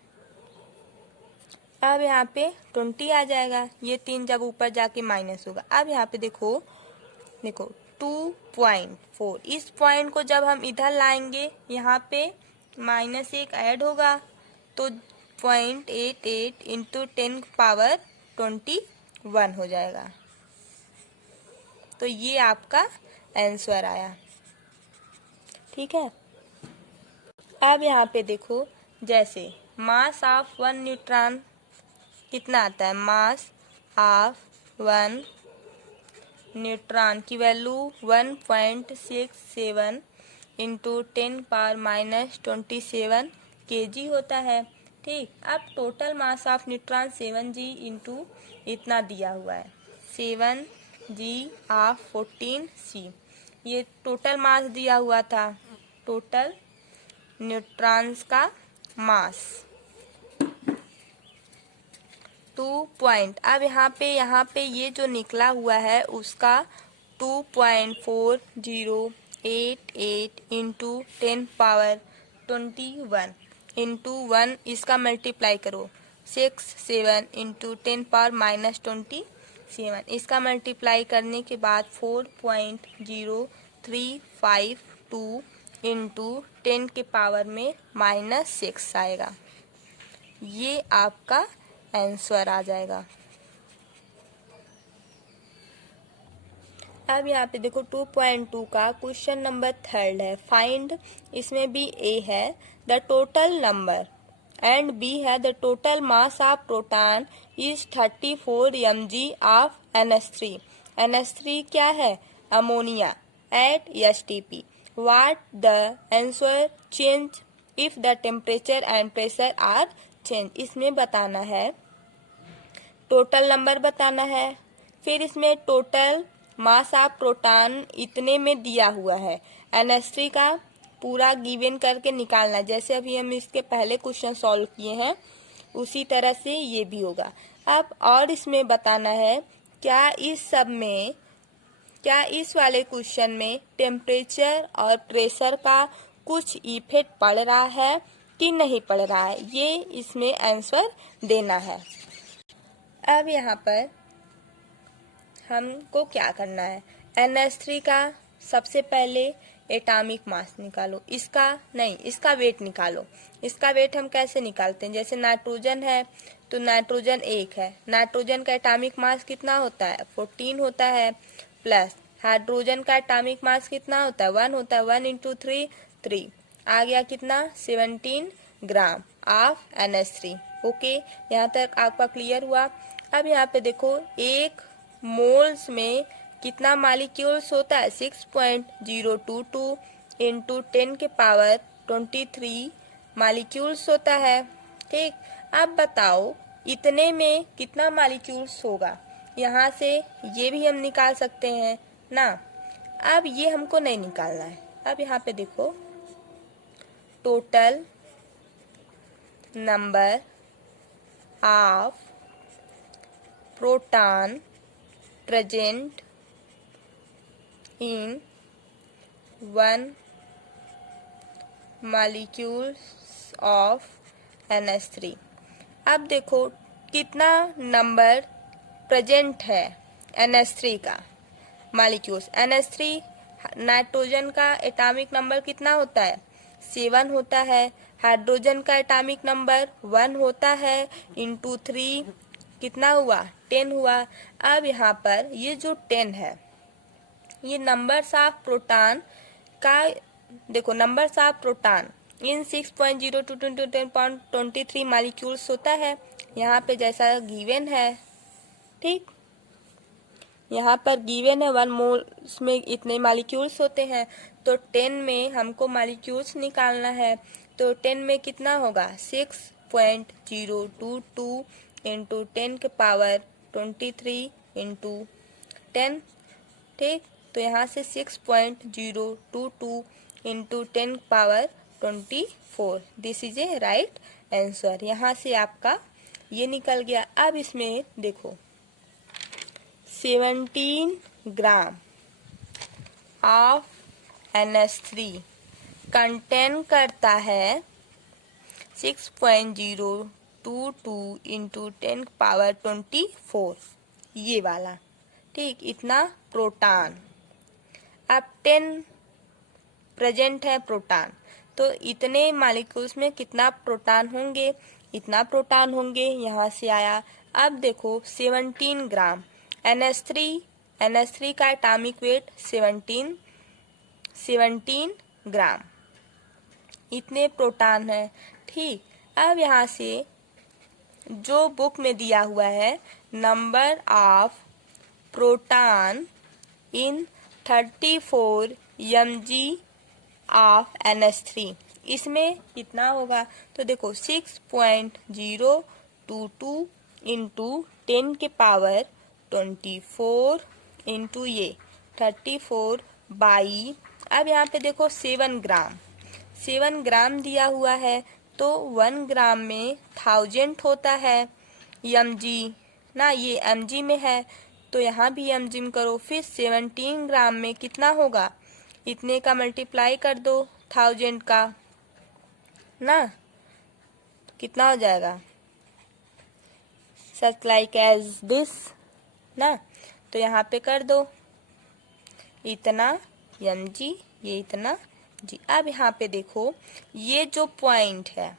अब यहाँ पे 20 आ जाएगा, ये 3 जब ऊपर जाके माइनस होगा। अब यहाँ पे देखो 2.4, इस पॉइंट को जब हम इधर लाएंगे यहाँ पे -1 ऐड होगा तो 0.88 इंटू 10 पावर 21 हो जाएगा। तो ये आपका आंसर आया। ठीक है, अब यहाँ पे देखो, जैसे मास ऑफ 1 न्यूट्रॉन कितना आता है, मास ऑफ 1 न्यूट्रॉन की वैल्यू 1.67 इंटू 10 पावर -27 kg होता है। ठीक, अब total mass of neutron 7g into इतना दिया हुआ है, 7g ऑफ 14c, ये टोटल मास दिया हुआ था, टोटल न्यूट्रॉन्स का मास 2 पॉइंट। अब यहाँ पे ये जो निकला हुआ है उसका 2.4088 इंटू 10 पावर 21 इंटू 1, इसका मल्टीप्लाई करो 6 7 इंटू 10 पावर -27, इसका मल्टीप्लाई करने के बाद 4.0352 इंटू 10 के पावर में -6 आएगा। ये आपका आंसर आ जाएगा। अब यहाँ पे देखो 2.2 का क्वेश्चन नंबर 3 है, फाइंड, इसमें भी ए है the total number and b है the total mass of proton is 34 mg of NH3। NH3 क्या है, ammonia at STP। What the answer change if the temperature and pressure are change. इसमें बताना है, total number बताना है, फिर इसमें टोटल मास ऑफ प्रोटॉन इतने में दिया हुआ है, NH3 का पूरा गिवन करके निकालना, जैसे अभी हम इसके पहले क्वेश्चन सॉल्व किए हैं उसी तरह से ये भी होगा। अब और इसमें बताना है क्या इस वाले क्वेश्चन में टेम्परेचर और प्रेशर का कुछ इफेक्ट पड़ रहा है कि नहीं पड़ रहा है, ये इसमें आंसर देना है। अब यहाँ पर हमको क्या करना है, NH3 का सबसे पहले एटॉमिक मास निकालो, इसका वेट निकालो। इसका वेट हम कैसे निकालते हैं, जैसे नाइट्रोजन है तो नाइट्रोजन 1 है, नाइट्रोजन का एटॉमिक मास कितना होता है, 14 होता है, प्लस हाइड्रोजन का एटॉमिक मास कितना होता है, 1 होता है, 1 इंटू 3 आ गया कितना, 17 ग्राम ऑफ NH3। ओके, यहाँ तक आपका क्लियर हुआ। अब यहाँ पे देखो, एक मोल्स में कितना मॉलिक्यूल्स होता है, 6.022 इंटू 10 के पावर 23 मॉलिक्यूल्स होता है। ठीक, अब बताओ इतने में कितना मॉलिक्यूल्स होगा, यहाँ से ये भी हम निकाल सकते हैं ना। अब ये हमको नहीं निकालना है। अब यहाँ पे देखो, total number of proton present in one molecule of NH3। अब देखो कितना नंबर प्रेजेंट है NH3 का मॉलिक्यूल्स। NH3 नाइट्रोजन का एटॉमिक नंबर कितना होता है 7 होता है। हाइड्रोजन का एटॉमिक नंबर 1 होता है, इंटू 3 कितना हुआ 10 हुआ। अब यहाँ पर ये जो 10 है ये नंबर्स ऑफ प्रोटॉन का देखो, numbers of proton in 6.0 to 10.23 molecules होता है यहाँ पे जैसा गिवन है। ठीक, यहाँ पर गिवन है 1 मोल्स में इतने मॉलिक्यूल्स होते हैं, तो 10 में हमको मॉलिक्यूल्स निकालना है। तो 10 में कितना होगा 6.022 इंटू 10 के पावर 23 इंटू 10। ठीक, तो यहाँ से 6.022 into 10 power 24, this is A right answer. यहाँ से आपका ये निकल गया। अब इसमें देखो 17 ग्राम ऑफ NH3 कंटेन करता है 6.022 इंटू 10 पावर 24, ये वाला। ठीक, इतना प्रोटॉन। अब 10 प्रेजेंट है प्रोटॉन, तो इतने मॉलिक्यूल्स में कितना प्रोटॉन होंगे, इतना प्रोटॉन होंगे। यहाँ से आया। अब देखो 17 ग्राम NH3 का एटॉमिक वेट 17 ग्राम, इतने प्रोटॉन है। ठीक, अब यहाँ से जो बुक में दिया हुआ है number of proton in 34 mg of NH3, इसमें कितना होगा, तो देखो 6.022 इंटू 10 के पावर 24 इंटू ये 34 बाई, अब यहाँ पे देखो 7 ग्राम दिया हुआ है, तो 1 ग्राम में 1000 होता है mg ना, ये mg में है तो यहाँ भी mg में करो। फिर 17 ग्राम में कितना होगा, इतने का मल्टीप्लाई कर दो 1000 का ना, कितना हो जाएगा सच लाइक एज दिस ना, तो यहाँ पे कर दो इतना mg, ये इतना जी। अब यहाँ पे देखो ये जो पॉइंट है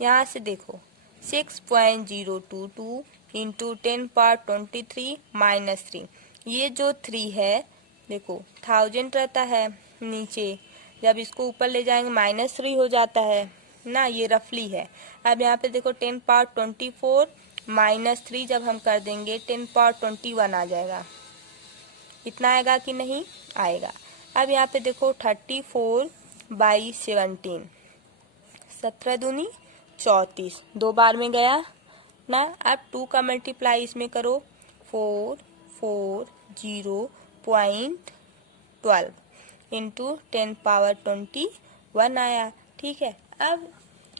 यहाँ से देखो 6.022 इंटू 10 पावर 23 माइनस 3, ये जो 3 है देखो 1000 रहता है नीचे, जब इसको ऊपर ले जाएंगे -3 हो जाता है ना, ये रफली है। अब यहाँ पे देखो 10 पावर 24 -3 जब हम कर देंगे 10 पावर 21 आ जाएगा, इतना आएगा कि नहीं आएगा। अब यहाँ पे देखो 34 बाई 17, 17 दूनी 34, 2 बार में गया ना। अब 2 का मल्टीप्लाई इसमें करो 440.12 इंटू 10 पावर 21 आया। ठीक है, अब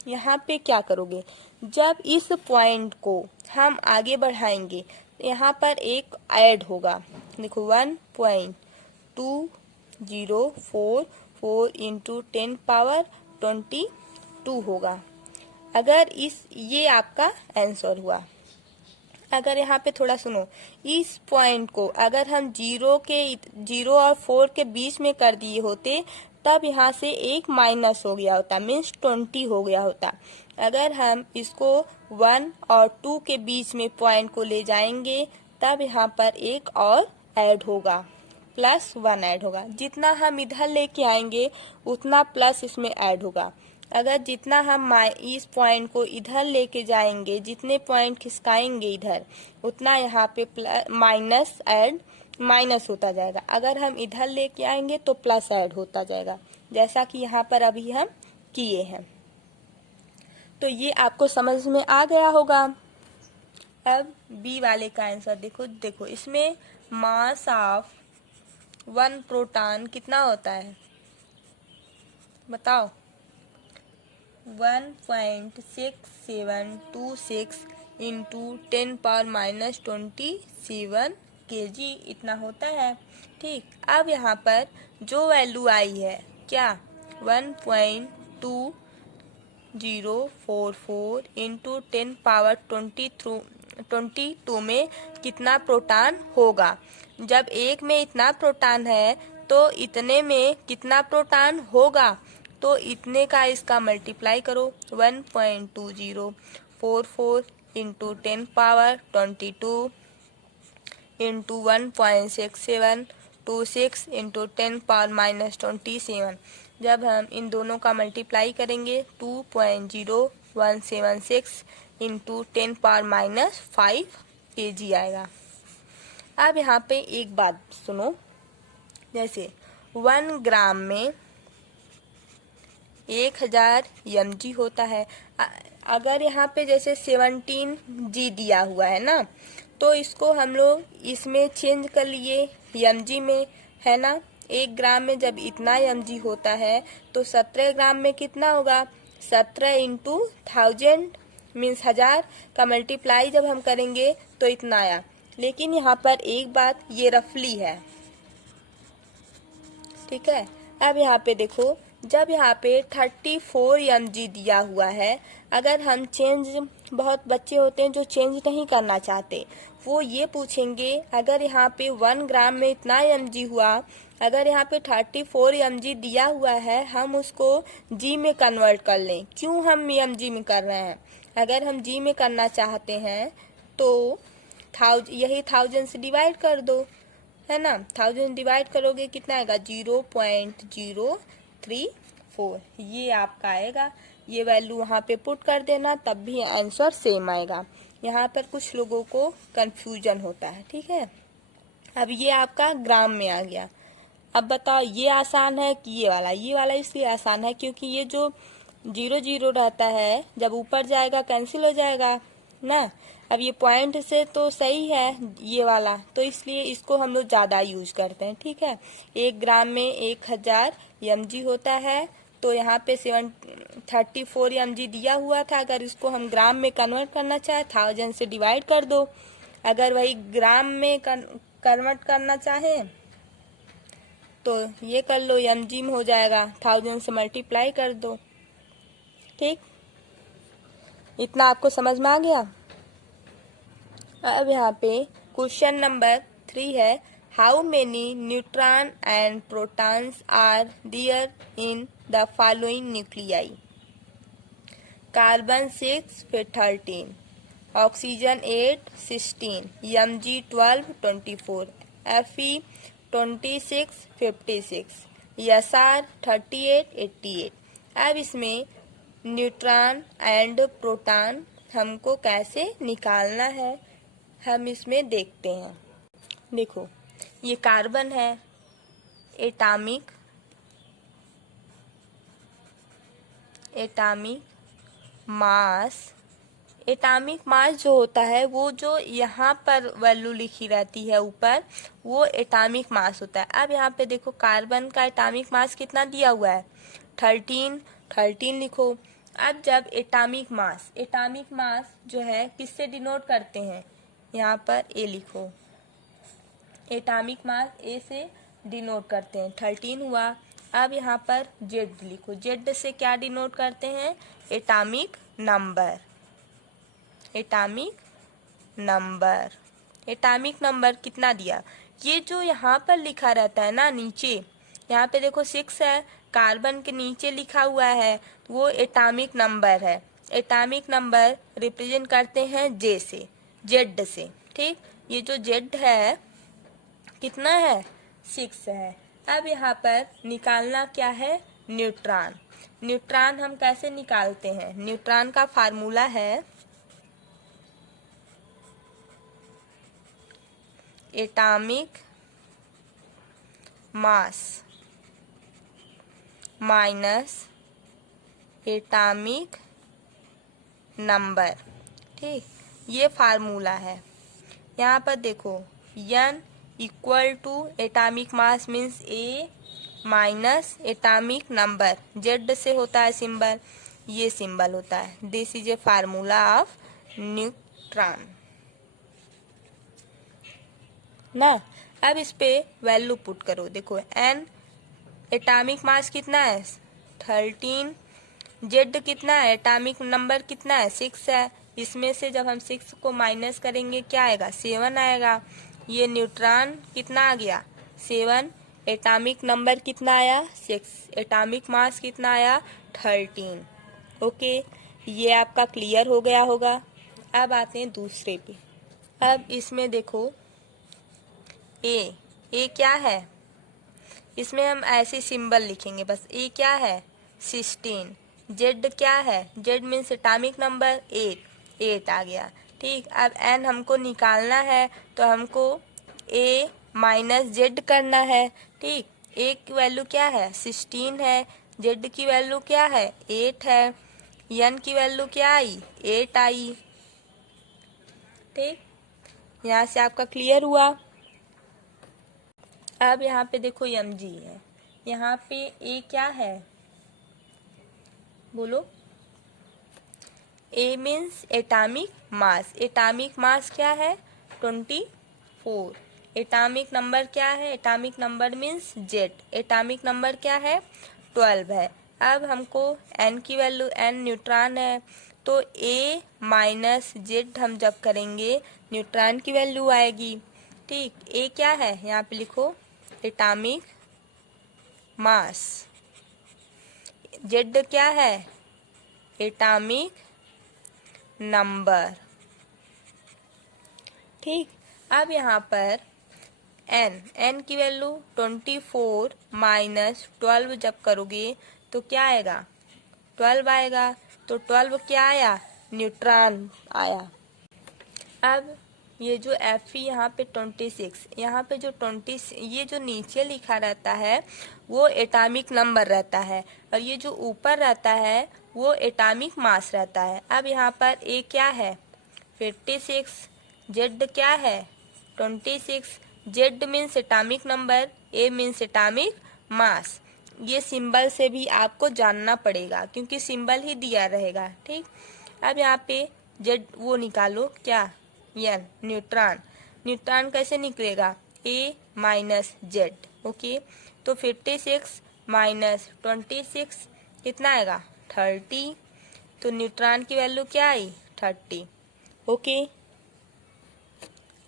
यहाँ पे क्या करोगे, जब इस पॉइंट को हम आगे बढ़ाएंगे यहाँ पर एक ऐड होगा, देखो 1.2044 इंटू 10 पावर 22 होगा। अगर ये आपका आंसर हुआ। अगर यहाँ पे थोड़ा सुनो, इस पॉइंट को अगर हम 0 और 4 के बीच में कर दिए होते तब यहाँ से एक माइनस हो गया होता, मीन्स 20 हो गया होता। अगर हम इसको 1 और 2 के बीच में पॉइंट को ले जाएंगे तब यहाँ पर एक और ऐड होगा, +1 ऐड होगा। जितना हम इधर लेके आएंगे उतना प्लस इसमें ऐड होगा। अगर जितना हम इस पॉइंट को इधर लेके जाएंगे, जितने पॉइंट खिसकाएंगे इधर, उतना यहाँ पे माइनस होता जाएगा। अगर हम इधर लेके आएंगे तो प्लस ऐड होता जाएगा, जैसा कि यहाँ पर अभी हम किए हैं। तो ये आपको समझ में आ गया होगा। अब बी वाले का आंसर देखो इसमें मास ऑफ 1 प्रोटॉन कितना होता है बताओ। 1.6726 इंटू 10⁻⁻27 kg इतना होता है। ठीक, अब यहाँ पर जो वैल्यू आई है क्या 1.2044 इंटू 10⁻22 में कितना प्रोटॉन होगा। जब एक में इतना प्रोटॉन है तो इतने में कितना प्रोटॉन होगा, तो इतने का इसका मल्टीप्लाई करो 1.2044 इंटू 10⁻22 इंटू 1.6726 इंटू 10⁻⁻27। जब हम इन दोनों का मल्टीप्लाई करेंगे 2.0176 इंटू 10⁻⁻5 kg आएगा। अब यहाँ पे एक बात सुनो, जैसे 1 ग्राम में 1000 mg होता है। अगर यहाँ पे जैसे 17 g दिया हुआ है ना, तो इसको हम लोग इसमें चेंज कर लिए mg में, है ना। 1 ग्राम में जब इतना mg होता है तो 17 ग्राम में कितना होगा, 17 इंटू 1000 मीन्स 1000 का मल्टीप्लाई जब हम करेंगे तो इतना आया। लेकिन यहाँ पर एक बात, ये रफली है, ठीक है। अब यहाँ पे देखो, जब यहाँ पे 34 mg दिया हुआ है, अगर हम चेंज, बहुत बच्चे होते हैं जो चेंज नहीं करना चाहते, वो ये पूछेंगे अगर यहाँ पे 1 ग्राम में इतना mg हुआ, अगर यहाँ पे 34 mg दिया हुआ है, हम उसको g में कन्वर्ट कर लें। क्यों हम mg में कर रहे हैं? अगर हम g में करना चाहते हैं तो यही 1000 से डिवाइड कर दो, है ना। 1000 डिवाइड करोगे कितना आएगा, 0.034। ये आपका आएगा। ये वैल्यू वहाँ पे पुट कर देना, तब भी आंसर सेम आएगा। यहाँ पर कुछ लोगों को कंफ्यूजन होता है, ठीक है। अब ये आपका ग्राम में आ गया। अब बताओ ये आसान है कि ये वाला इसलिए आसान है क्योंकि ये जो 0 रहता है जब ऊपर जाएगा कैंसिल हो जाएगा ना। अब ये पॉइंट से तो सही है ये वाला, तो इसलिए इसको हम लोग ज़्यादा यूज करते हैं, ठीक है। 1 ग्राम में 1000 mg होता है, तो यहाँ पे 34 mg दिया हुआ था। अगर इसको हम ग्राम में कन्वर्ट करना चाहे 1000 से डिवाइड कर दो। अगर वही ग्राम में कन्वर्ट करना चाहे तो ये कर लो, mg में हो जाएगा, 1000 से मल्टीप्लाई कर दो। ठीक, इतना आपको समझ में आ गया। अब यहाँ पे क्वेश्चन नंबर 3 है, how many neutron and protons are there in the following nuclei. Carbon 6 फिर 13, ऑक्सीजन 8 16, mg 12 24, Fe 26 56, Sr 38 88। अब इसमें न्यूट्रॉन एंड प्रोटॉन हमको कैसे निकालना है, हम इसमें देखते हैं। देखो, ये कार्बन है, एटॉमिक मास जो होता है, वो जो यहाँ पर वैल्यू लिखी रहती है ऊपर, वो एटॉमिक मास होता है। अब यहाँ पे देखो, कार्बन का एटॉमिक मास कितना दिया हुआ है, 13 लिखो। अब जब एटॉमिक मास जो है किससे डिनोट करते हैं, यहाँ पर ए लिखो, एटॉमिक मास ए से डिनोट करते हैं, 13 हुआ। अब यहाँ पर जेड लिखो, जेड से क्या डिनोट करते हैं, एटॉमिक नंबर। एटॉमिक नंबर कितना दिया, ये जो यहाँ पर लिखा रहता है ना नीचे, यहाँ पे देखो 6 है, कार्बन के नीचे लिखा हुआ है, वो एटॉमिक नंबर है। एटॉमिक नंबर रिप्रेजेंट करते हैं जे से, जेड से। ठीक, ये जो जेड है कितना है, 6 है। अब यहाँ पर निकालना क्या है, न्यूट्रॉन हम कैसे निकालते हैं, न्यूट्रॉन का फार्मूला है atomic mass minus atomic number. ठीक, ये फार्मूला है। यहाँ पर देखो, n equal to atomic mass means A minus atomic number, Z से होता है सिंबल, ये सिंबल होता है। This is a formula of neutron ना। अब इस पे वैल्यू पुट करो। देखो एन एटॉमिक मास कितना है 13, जेड कितना है एटॉमिक नंबर कितना है 6 है। इसमें से जब हम 6 को माइनस करेंगे क्या आएगा 7 आएगा। ये न्यूट्रॉन कितना आ गया 7, एटॉमिक नंबर कितना आया 6, एटॉमिक मास कितना आया 13। ओके, ये आपका क्लियर हो गया होगा। अब आते हैं दूसरे पे। अब इसमें देखो ए क्या है, इसमें हम ऐसे सिंबल लिखेंगे बस। ए क्या है 16, जेड क्या है, जेड मीन्स एटॉमिक नंबर 8 आ गया। ठीक, अब एन हमको निकालना है तो हमको ए माइनस जेड करना है। ठीक, ए की वैल्यू क्या है 16 है, जेड की वैल्यू क्या है 8 है, एन की वैल्यू क्या आई 8 आई। ठीक, यहाँ से आपका क्लियर हुआ। अब यहाँ पे देखो mg है, यहाँ पे ए क्या है बोलो। A means atomic mass, atomic mass क्या है 24, एटॉमिक नंबर क्या है, atomic number means Z, atomic number क्या है 12 है। अब हमको एन की वैल्यू, एन न्यूट्रॉन है तो ए माइनस जेड हम जब करेंगे न्यूट्रॉन की वैल्यू आएगी। ठीक, ए क्या है यहाँ पे लिखो एटॉमिक मास, जेड क्या है एटॉमिक नंबर। ठीक, अब यहाँ पर एन की वैल्यू 24 माइनस 12 जब करोगे तो क्या आएगा 12 आएगा। तो 12 क्या आया न्यूट्रॉन आया। अब ये जो एफ यहाँ पे 26, यहाँ पे जो 20 ये जो नीचे लिखा रहता है वो एटॉमिक नंबर रहता है और ये जो ऊपर रहता है वो एटॉमिक मास रहता है। अब यहाँ पर ए क्या है 56, जेड क्या है 26, जेड मीन्स एटॉमिक नंबर, ए मीन्स एटॉमिक मास। ये सिंबल से भी आपको जानना पड़ेगा क्योंकि सिंबल ही दिया रहेगा। ठीक, अब यहाँ पे जेड वो निकालो क्या एन न्यूट्रॉन, न्यूट्रॉन कैसे निकलेगा ए माइनस जेड। ओके, तो 56 माइनस 26 कितना आएगा 30, तो न्यूट्रॉन की वैल्यू क्या आई 30। ओके,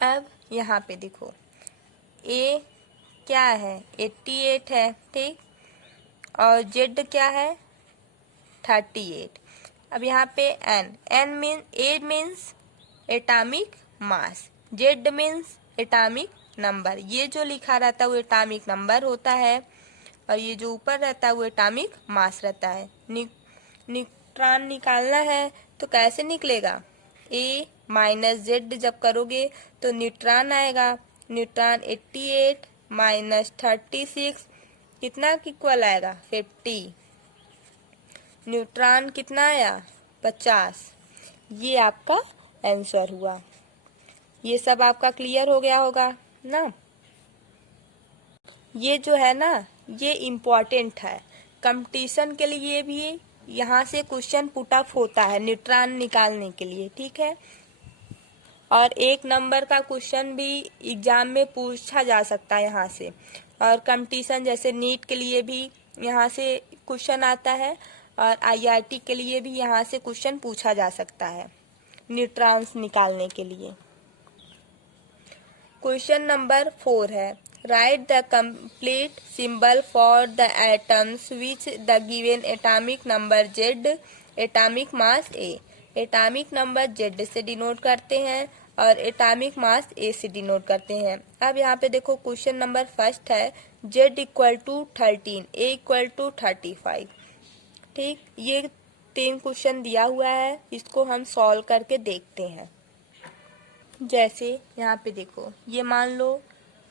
अब यहाँ पे देखो ए क्या है 88 है। ठीक, और जेड क्या है 38। अब यहाँ पे N mean A means atomic mass, Z means atomic number. ये जो लिखा रहता है वो एटॉमिक नंबर होता है और ये जो ऊपर रहता है वो एटॉमिक मास रहता है। न्यूट्रॉन निकालना है तो कैसे निकलेगा ए माइनस जेड जब करोगे तो न्यूट्रॉन आएगा। न्यूट्रॉन 88 माइनस 36 कितना इक्वल आएगा 50, न्यूट्रॉन कितना आया 50। ये आपका आंसर हुआ। ये सब आपका क्लियर हो गया होगा ना। ये जो है ना ये इम्पोर्टेंट है, कंपटीशन के लिए भी यहाँ से क्वेश्चन पुट अप होता है न्यूट्रॉन निकालने के लिए। ठीक है, और 1 नंबर का क्वेश्चन भी एग्जाम में पूछा जा सकता है यहाँ से, और कंपटीशन जैसे नीट के लिए भी यहाँ से क्वेश्चन आता है और IIT के लिए भी यहाँ से क्वेश्चन पूछा जा सकता है न्यूट्रॉन्स निकालने के लिए। क्वेश्चन नंबर 4 है right the complete symbol for the atoms which the given atomic number Z, atomic mass A. Atomic number Z से डिनोट करते हैं और एटॉमिक मास ए से डिनोट करते हैं। अब यहाँ पे देखो क्वेश्चन नंबर फर्स्ट है Z equal to 13, A equal to 35। ठीक, ये 3 क्वेश्चन दिया हुआ है, इसको हम सॉल्व करके देखते हैं। जैसे यहाँ पे देखो ये मान लो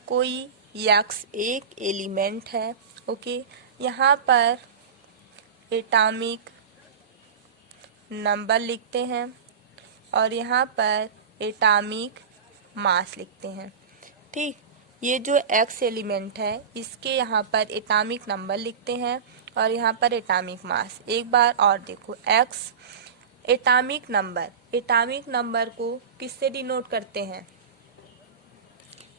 कोई यक्स एक एलिमेंट है। ओके, यहाँ पर एटॉमिक नंबर लिखते हैं और यहाँ पर एटॉमिक मास लिखते हैं। ठीक, ये जो एक्स एलिमेंट है इसके यहाँ पर एटॉमिक नंबर लिखते हैं और यहाँ पर एटॉमिक मास। एक बार और देखो x एटॉमिक नंबर को किससे डिनोट करते हैं?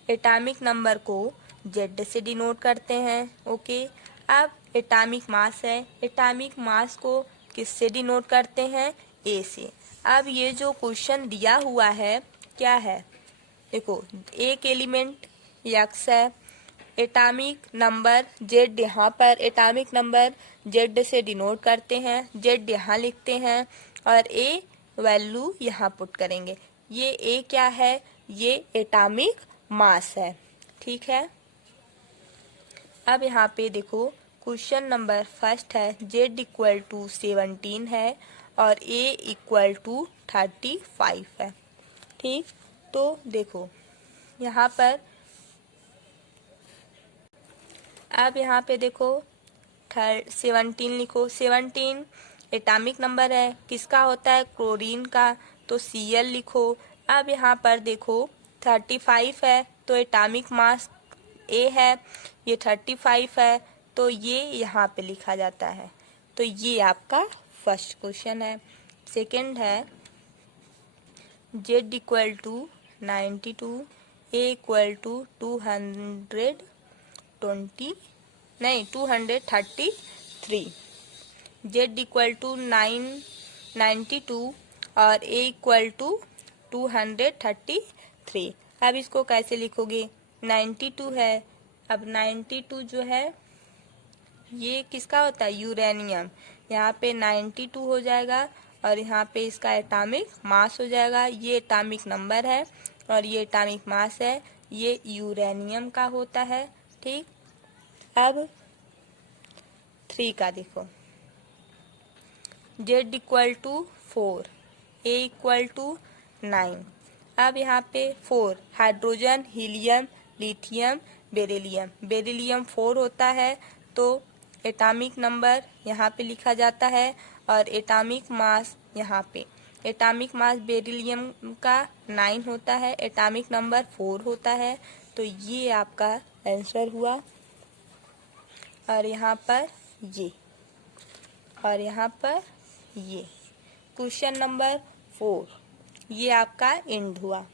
एटॉमिक नंबर को Z से डिनोट करते हैं। ओके, अब एटॉमिक मास है, एटॉमिक मास को किससे डिनोट करते हैं? A से। अब ये जो क्वेश्चन दिया हुआ है क्या है? देखो, एक एलिमेंट x है, एटॉमिक नंबर Z, यहाँ पर एटॉमिक नंबर Z से डिनोट करते हैं, Z यहाँ लिखते हैं और A वैल्यू यहाँ पुट करेंगे। ये A क्या है? ये एटॉमिक मास है। ठीक है, अब यहाँ पे देखो क्वेश्चन नंबर फर्स्ट है, Z इक्वल टू 17 है और A इक्वल टू 35 है। ठीक, तो देखो यहाँ पर, अब यहाँ पे देखो 17 लिखो। 17 एटॉमिक नंबर है, किसका होता है? क्लोरीन का, तो Cl लिखो। अब यहाँ पर देखो 35 है, तो एटॉमिक मास A है, ये 35 है, तो ये यहाँ पे लिखा जाता है। तो ये आपका फर्स्ट क्वेश्चन है। सेकंड है Z equal to 92, A equal to 233, Z equal to 92 और A इक्वल टू 233। अब इसको कैसे लिखोगे? 92 है, अब 92 जो है ये किसका होता है? यूरेनियम। यहाँ पे 92 हो जाएगा और यहाँ पे इसका एटॉमिक मास हो जाएगा। ये एटॉमिक नंबर है और ये एटॉमिक मास है, ये यूरेनियम का होता है। ठीक, अब 3 का देखो, Z equal to 4, A equal to 9। अब यहाँ पे 4 hydrogen, helium, lithium, beryllium. Beryllium 4 होता है, तो एटॉमिक नंबर यहाँ पे लिखा जाता है और एटॉमिक मास यहाँ पे। एटॉमिक मास बेरिलियम का 9 होता है, एटॉमिक नंबर 4 होता है, तो ये आपका आंसर हुआ। और यहाँ पर ये, और यहाँ पर ये क्वेश्चन नंबर 4, ये आपका एंड हुआ।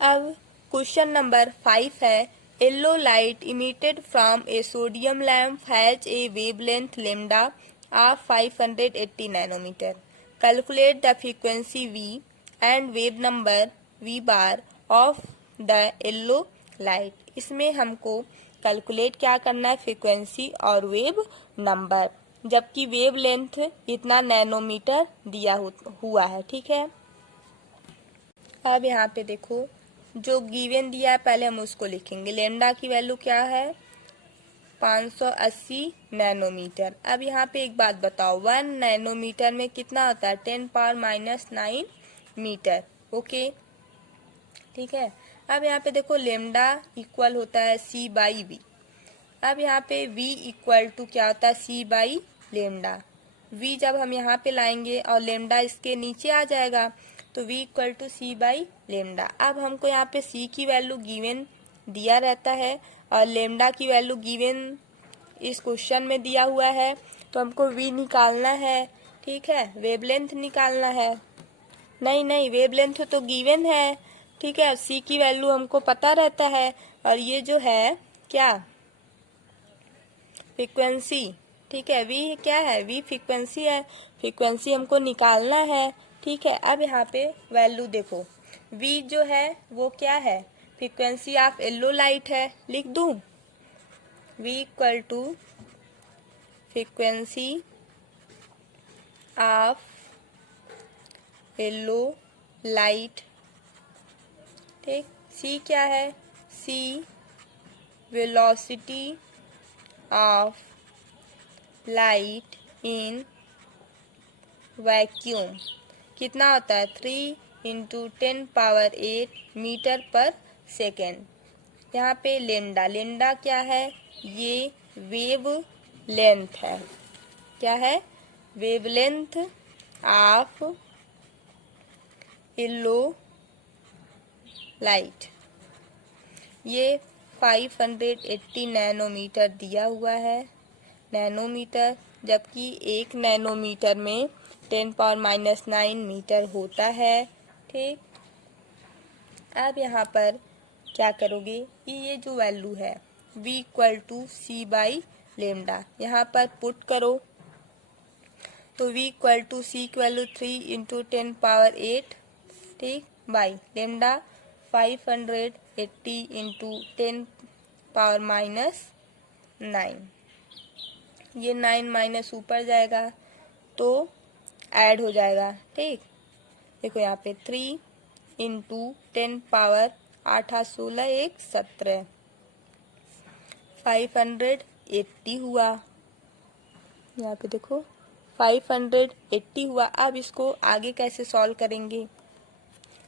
अब क्वेश्चन नंबर 5 है, yellow light emitted from a sodium lamp has a wavelength lambda of 580 nanometer. Calculate the frequency V and wave number V bar of the yellow light. इसमें हमको calculate क्या करना है? फ्रीक्वेंसी और wave number, जबकि wavelength इतना nanometer दिया हुआ है। ठीक है, अब यहाँ पे देखो जो गिवन दिया है पहले हम उसको लिखेंगे। लैम्डा की वैल्यू क्या है? 580 नैनोमीटर। अब यहाँ पे एक बात बताओ, 1 नैनोमीटर में कितना होता है? 10⁻⁹ मीटर। ओके, ठीक है। अब यहाँ पे देखो लैम्डा इक्वल होता है C/V। अब यहाँ पे V इक्वल टू क्या होता है? C/लैम्डा। V जब हम यहाँ पे लाएंगे और लैम्डा इसके नीचे आ जाएगा, तो V इक्वल टू C/लैम्डा। अब हमको यहाँ पे C की वैल्यू गिवन दिया रहता है और लैम्डा की वैल्यू गिवन इस क्वेश्चन में दिया हुआ है, तो हमको V निकालना है। ठीक है, वेवलेंथ निकालना है। नहीं, वेवलेंथ तो गिवन है। ठीक है, C की वैल्यू हमको पता रहता है और ये जो है क्या? फ्रीक्वेंसी। ठीक है, V क्या है? V फ्रीक्वेंसी है, फ्रीक्वेंसी हमको निकालना है। ठीक है, अब यहाँ पे वैल्यू देखो, V जो है वो क्या है? फ्रीक्वेंसी ऑफ येलो लाइट है, लिख दूं? V equal to frequency of yellow light. ठीक, C क्या है? C velocity of light in vacuum. कितना होता है? 3 × 10⁸ मीटर पर सेकेंड। यहाँ पे लैम्डा क्या है? ये वेव लेंथ है। क्या है? Wavelength of yellow light. ये 580 नैनोमीटर दिया हुआ है। नैनोमीटर, जबकि 1 नैनोमीटर में 10⁻⁹ मीटर होता है। ठीक, अब यहाँ पर क्या करोगे कि ये जो वैल्यू है v = c/λ यहाँ पर पुट करो। तो v = c = 3 × 10⁻8, ठीक, बाई λ 580 × 10⁻⁹। ये 9 माइनस ऊपर जाएगा तो ऐड हो जाएगा। ठीक, देखो यहाँ पे 3 × 10⁻8 8 16 1 17 580 हुआ। यहाँ पे देखो 580 हुआ। अब इसको आगे कैसे सॉल्व करेंगे,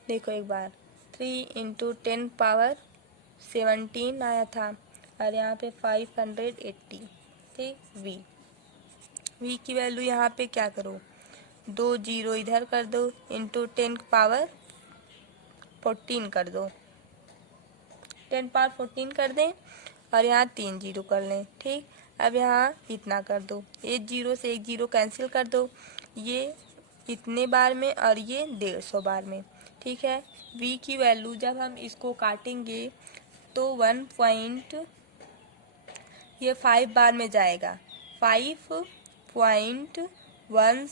देखो एक बार 3 × 10⁻17 आया था और यहाँ पे 580। ठीक, v की वैल्यू यहाँ पे क्या करो, 2 जीरो इधर कर दो, इंटू 10⁻14 कर दो, 10⁻14 कर दें और यहाँ 3 जीरो कर लें। ठीक, अब यहाँ इतना कर दो, 1 जीरो से 1 जीरो कैंसिल कर दो, ये इतने बार में और ये 150 बार में। ठीक है, v की वैल्यू जब हम इसको काटेंगे तो 5 बार में जाएगा, 5.17 ×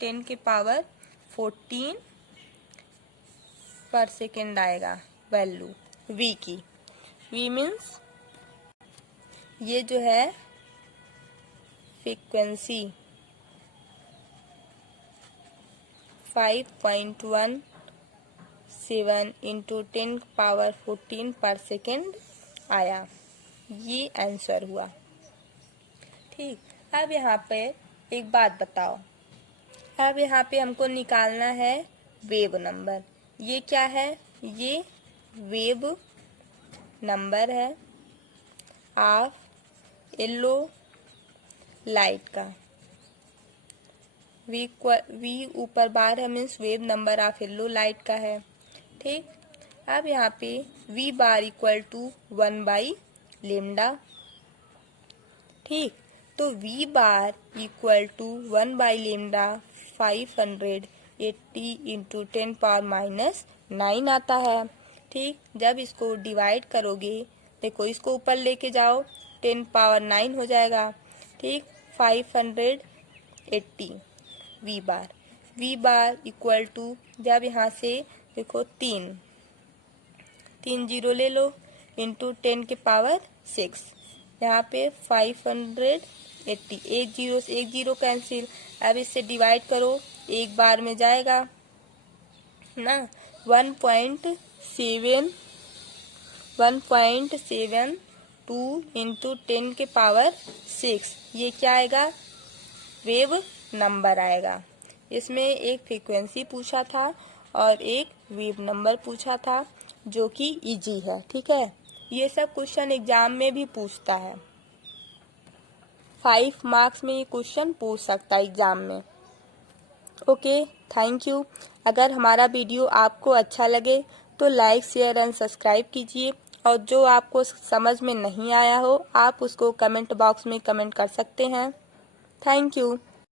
10⁻14 पर सेकेंड आएगा वैल्यू v की। v मीन्स ये जो है फ्रीक्वेंसी 5.17 × 10⁻14 पर सेकेंड आया, ये आंसर हुआ। ठीक, अब यहाँ पे एक बात बताओ, अब यहाँ पे हमको निकालना है वेव नंबर। ये क्या है, ये वेव नंबर है ऑफ येलो लाइट का। v ऊपर बार है, means wave number of yellow light का है। ठीक, अब यहाँ पे v bar = 1/λ। ठीक, तो v bar = 1/λ 580 × 10⁻⁹ आता है। ठीक, जब इसको डिवाइड करोगे, देखो इसको ऊपर लेके जाओ 10⁻9 हो जाएगा। ठीक, 580 v bar = जब यहाँ से देखो 3 जीरो ले लो, इंटू 10⁻6, यहाँ पे 580, 1 जीरो से 1 जीरो कैंसिल। अब इससे डिवाइड करो, एक बार में जाएगा ना, 1.72 × 10⁻6, ये क्या आएगा, वेव नंबर आएगा। इसमें एक फ्रीक्वेंसी पूछा था और एक वेव नंबर पूछा था, जो कि इजी है। ठीक है, ये सब क्वेश्चन एग्जाम में भी पूछता है, 5 मार्क्स में ये क्वेश्चन पूछ सकता है एग्जाम में। Okay, thank you. अगर हमारा वीडियो आपको अच्छा लगे तो लाइक, शेयर एंड सब्सक्राइब कीजिए, और जो आपको समझ में नहीं आया हो आप उसको कमेंट बॉक्स में कमेंट कर सकते हैं। Thank you.